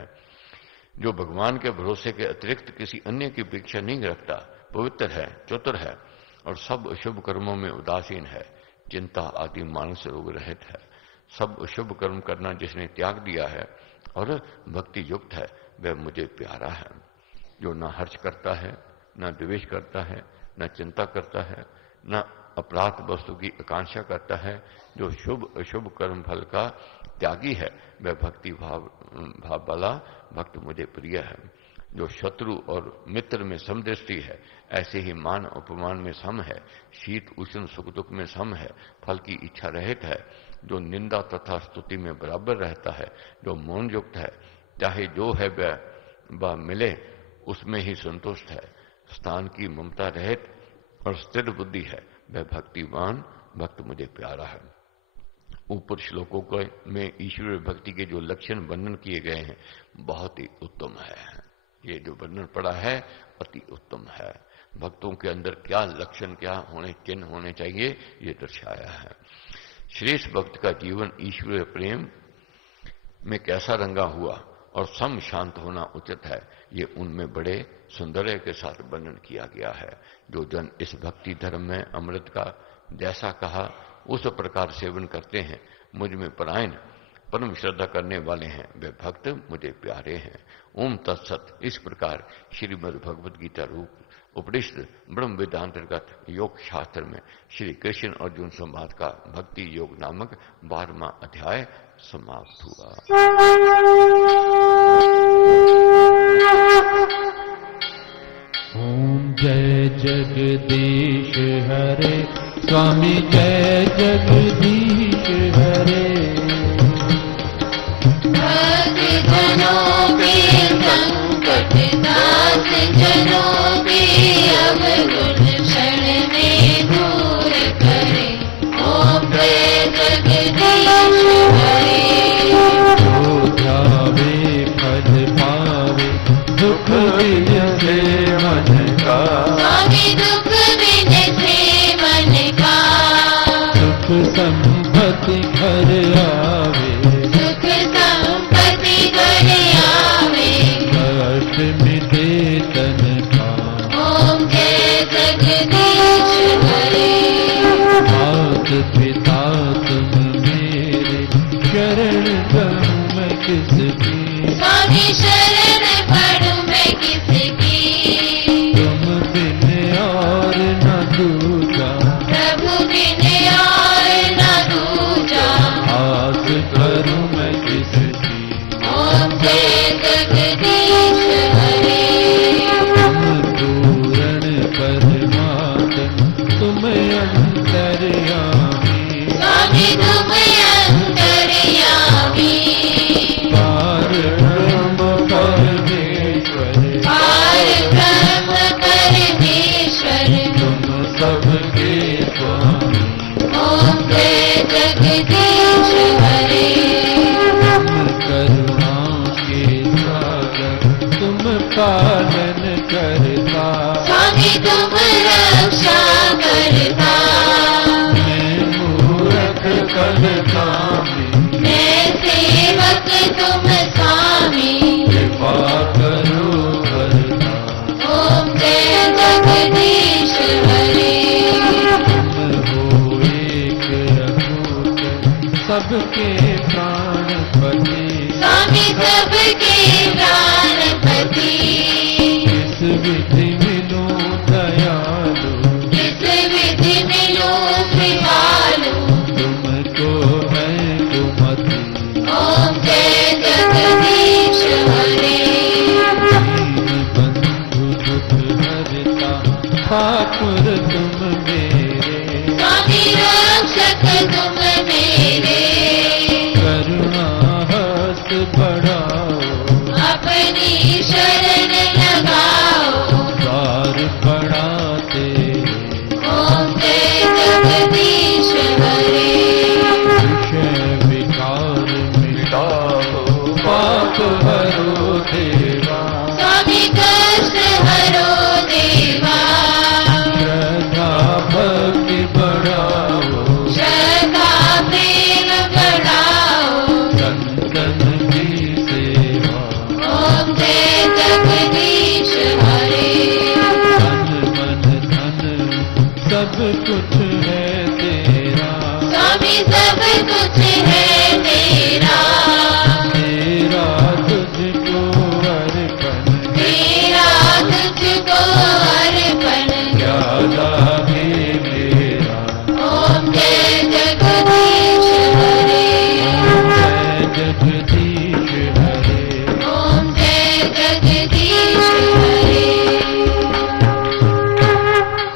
जो भगवान के भरोसे के अतिरिक्त किसी अन्य की अपेक्षा नहीं रखता, पवित्र है, चतुर है और सब अशुभ कर्मों में उदासीन है, चिंता आदि मानस रोग रहित है, सब अशुभ कर्म करना जिसने त्याग दिया है और भक्ति युक्त है, वह मुझे प्यारा है। जो ना हर्ष करता है, ना द्वेष करता है, ना चिंता करता है, ना अपराध वस्तु की आकांक्षा करता है, जो शुभ अशुभ कर्म फल का त्यागी है, वह भक्ति भाव वाला भक्त मुझे प्रिय है। जो शत्रु और मित्र में समदृष्टि है, ऐसे ही मान अपमान में सम है, शीत उष्ण सुख दुख में सम है, फल की इच्छा रहित है, जो निंदा तथा स्तुति में बराबर रहता है, जो मौन युक्त है, चाहे जो है वह मिले उसमें ही संतुष्ट है, स्थान की ममता रहित और स्थिर बुद्धि है, वह भक्तिवान भक्त मुझे प्यारा है। ऊपर श्लोकों में ईश्वर भक्ति के जो लक्षण वर्णन किए गए हैं बहुत ही उत्तम है। ये जो वर्णन पड़ा है अति उत्तम है। भक्तों के अंदर क्या लक्षण, क्या होने, चिन्ह होने चाहिए, ये दर्शाया है। श्रेष्ठ भक्त का जीवन ईश्वरीय प्रेम में कैसा रंगा हुआ और सम शांत होना उचित है, ये उनमें बड़े सौंदर्य के साथ वर्णन किया गया है। जो जन इस भक्ति धर्म में अमृत का जैसा कहा उस प्रकार सेवन करते हैं, मुझ में परायण परम श्रद्धा करने वाले हैं, वे भक्त मुझे प्यारे हैं। ओम तत्सत। इस प्रकार श्रीमद् भगवद गीता रूप उपनिषद ब्रह्म वेदांतर्गत योग शास्त्र में श्री कृष्ण अर्जुन संवाद का भक्ति योग नामक 12वां अध्याय समाप्त हुआ। ओम जय जगदीश हरे, स्वामी जय जगदीश हरे। जनों के संकट दास जनों के अवगुण क्षण में दूर करे। ओम जय जगदीश हरे। जो ध्यावे फल पावे, दुख बिन से मन का। स्वामी दुख बिन से मन का। सुख संपत्ति घर आवे, सुख संपत्ति घर आवे। कष्ट मिटे तन का। ओम जय जगदीश हरे। मात पिता तुम मेरे, शरण कहूँ मैं किसकी। स्वामी शरण पढ़ूं मैं किसकी। तुम बिन और न दूजा, प्रभु बिन और न दूजा। आस करूँ मैं किसकी। ओम जय जगदीश हरे। तुम पूरण परमात्म, तुम अंतर्यामी। स्वामी तुम अंतर्यामी। पार ब्रह्म परमेश्वर, पार ब्रह्म परमेश्वर। तुम सबके स्वामी। ओम जय जगदीश हरे। तुम करुणा के सागर, तुम पालन करता। स्वामी तुम रक्षा करता। मैं मूरख कल कामी, मैं सेवक तुम स्वामी। कृपा करो भरता। ओम जय जगदीश हरे। तुम हो एक अकूट, सबके प्राणपति। स्वामी सबके प्राणपति। इस विधि मिलो दयालु, किस विधि मिलो कृपालु। तुमको है कुमति। ओम जय जगदीश हरे। दीन बंधु दुख हरता, ठाकुर तुम मेरे। स्वामी रक्षक तुम मेरे। करुणा हस्त बढ़ाओ, अपनी शरण लगाओ। द्वार बड़ा तेरे। ओम जय जगदीश हरे। विषय विकार मिटाओ, पाप हरो देवा। स्वामी कष्ट हरो देवा। श्रद्धा भक्ति बढ़ाओ, श्रद्धा प्रेम बढ़ाओ। संतन की सेवा। ओम जय जगदीश हरे। तन मन धन सब कुछ है तेरा। स्वामी सब कुछ है तेरा। तेरा तुझको अर्पण, तेरा तुझको अर्पण। क्या लागे मेरा। ओम जय जगदीश हरे। जय जगदीश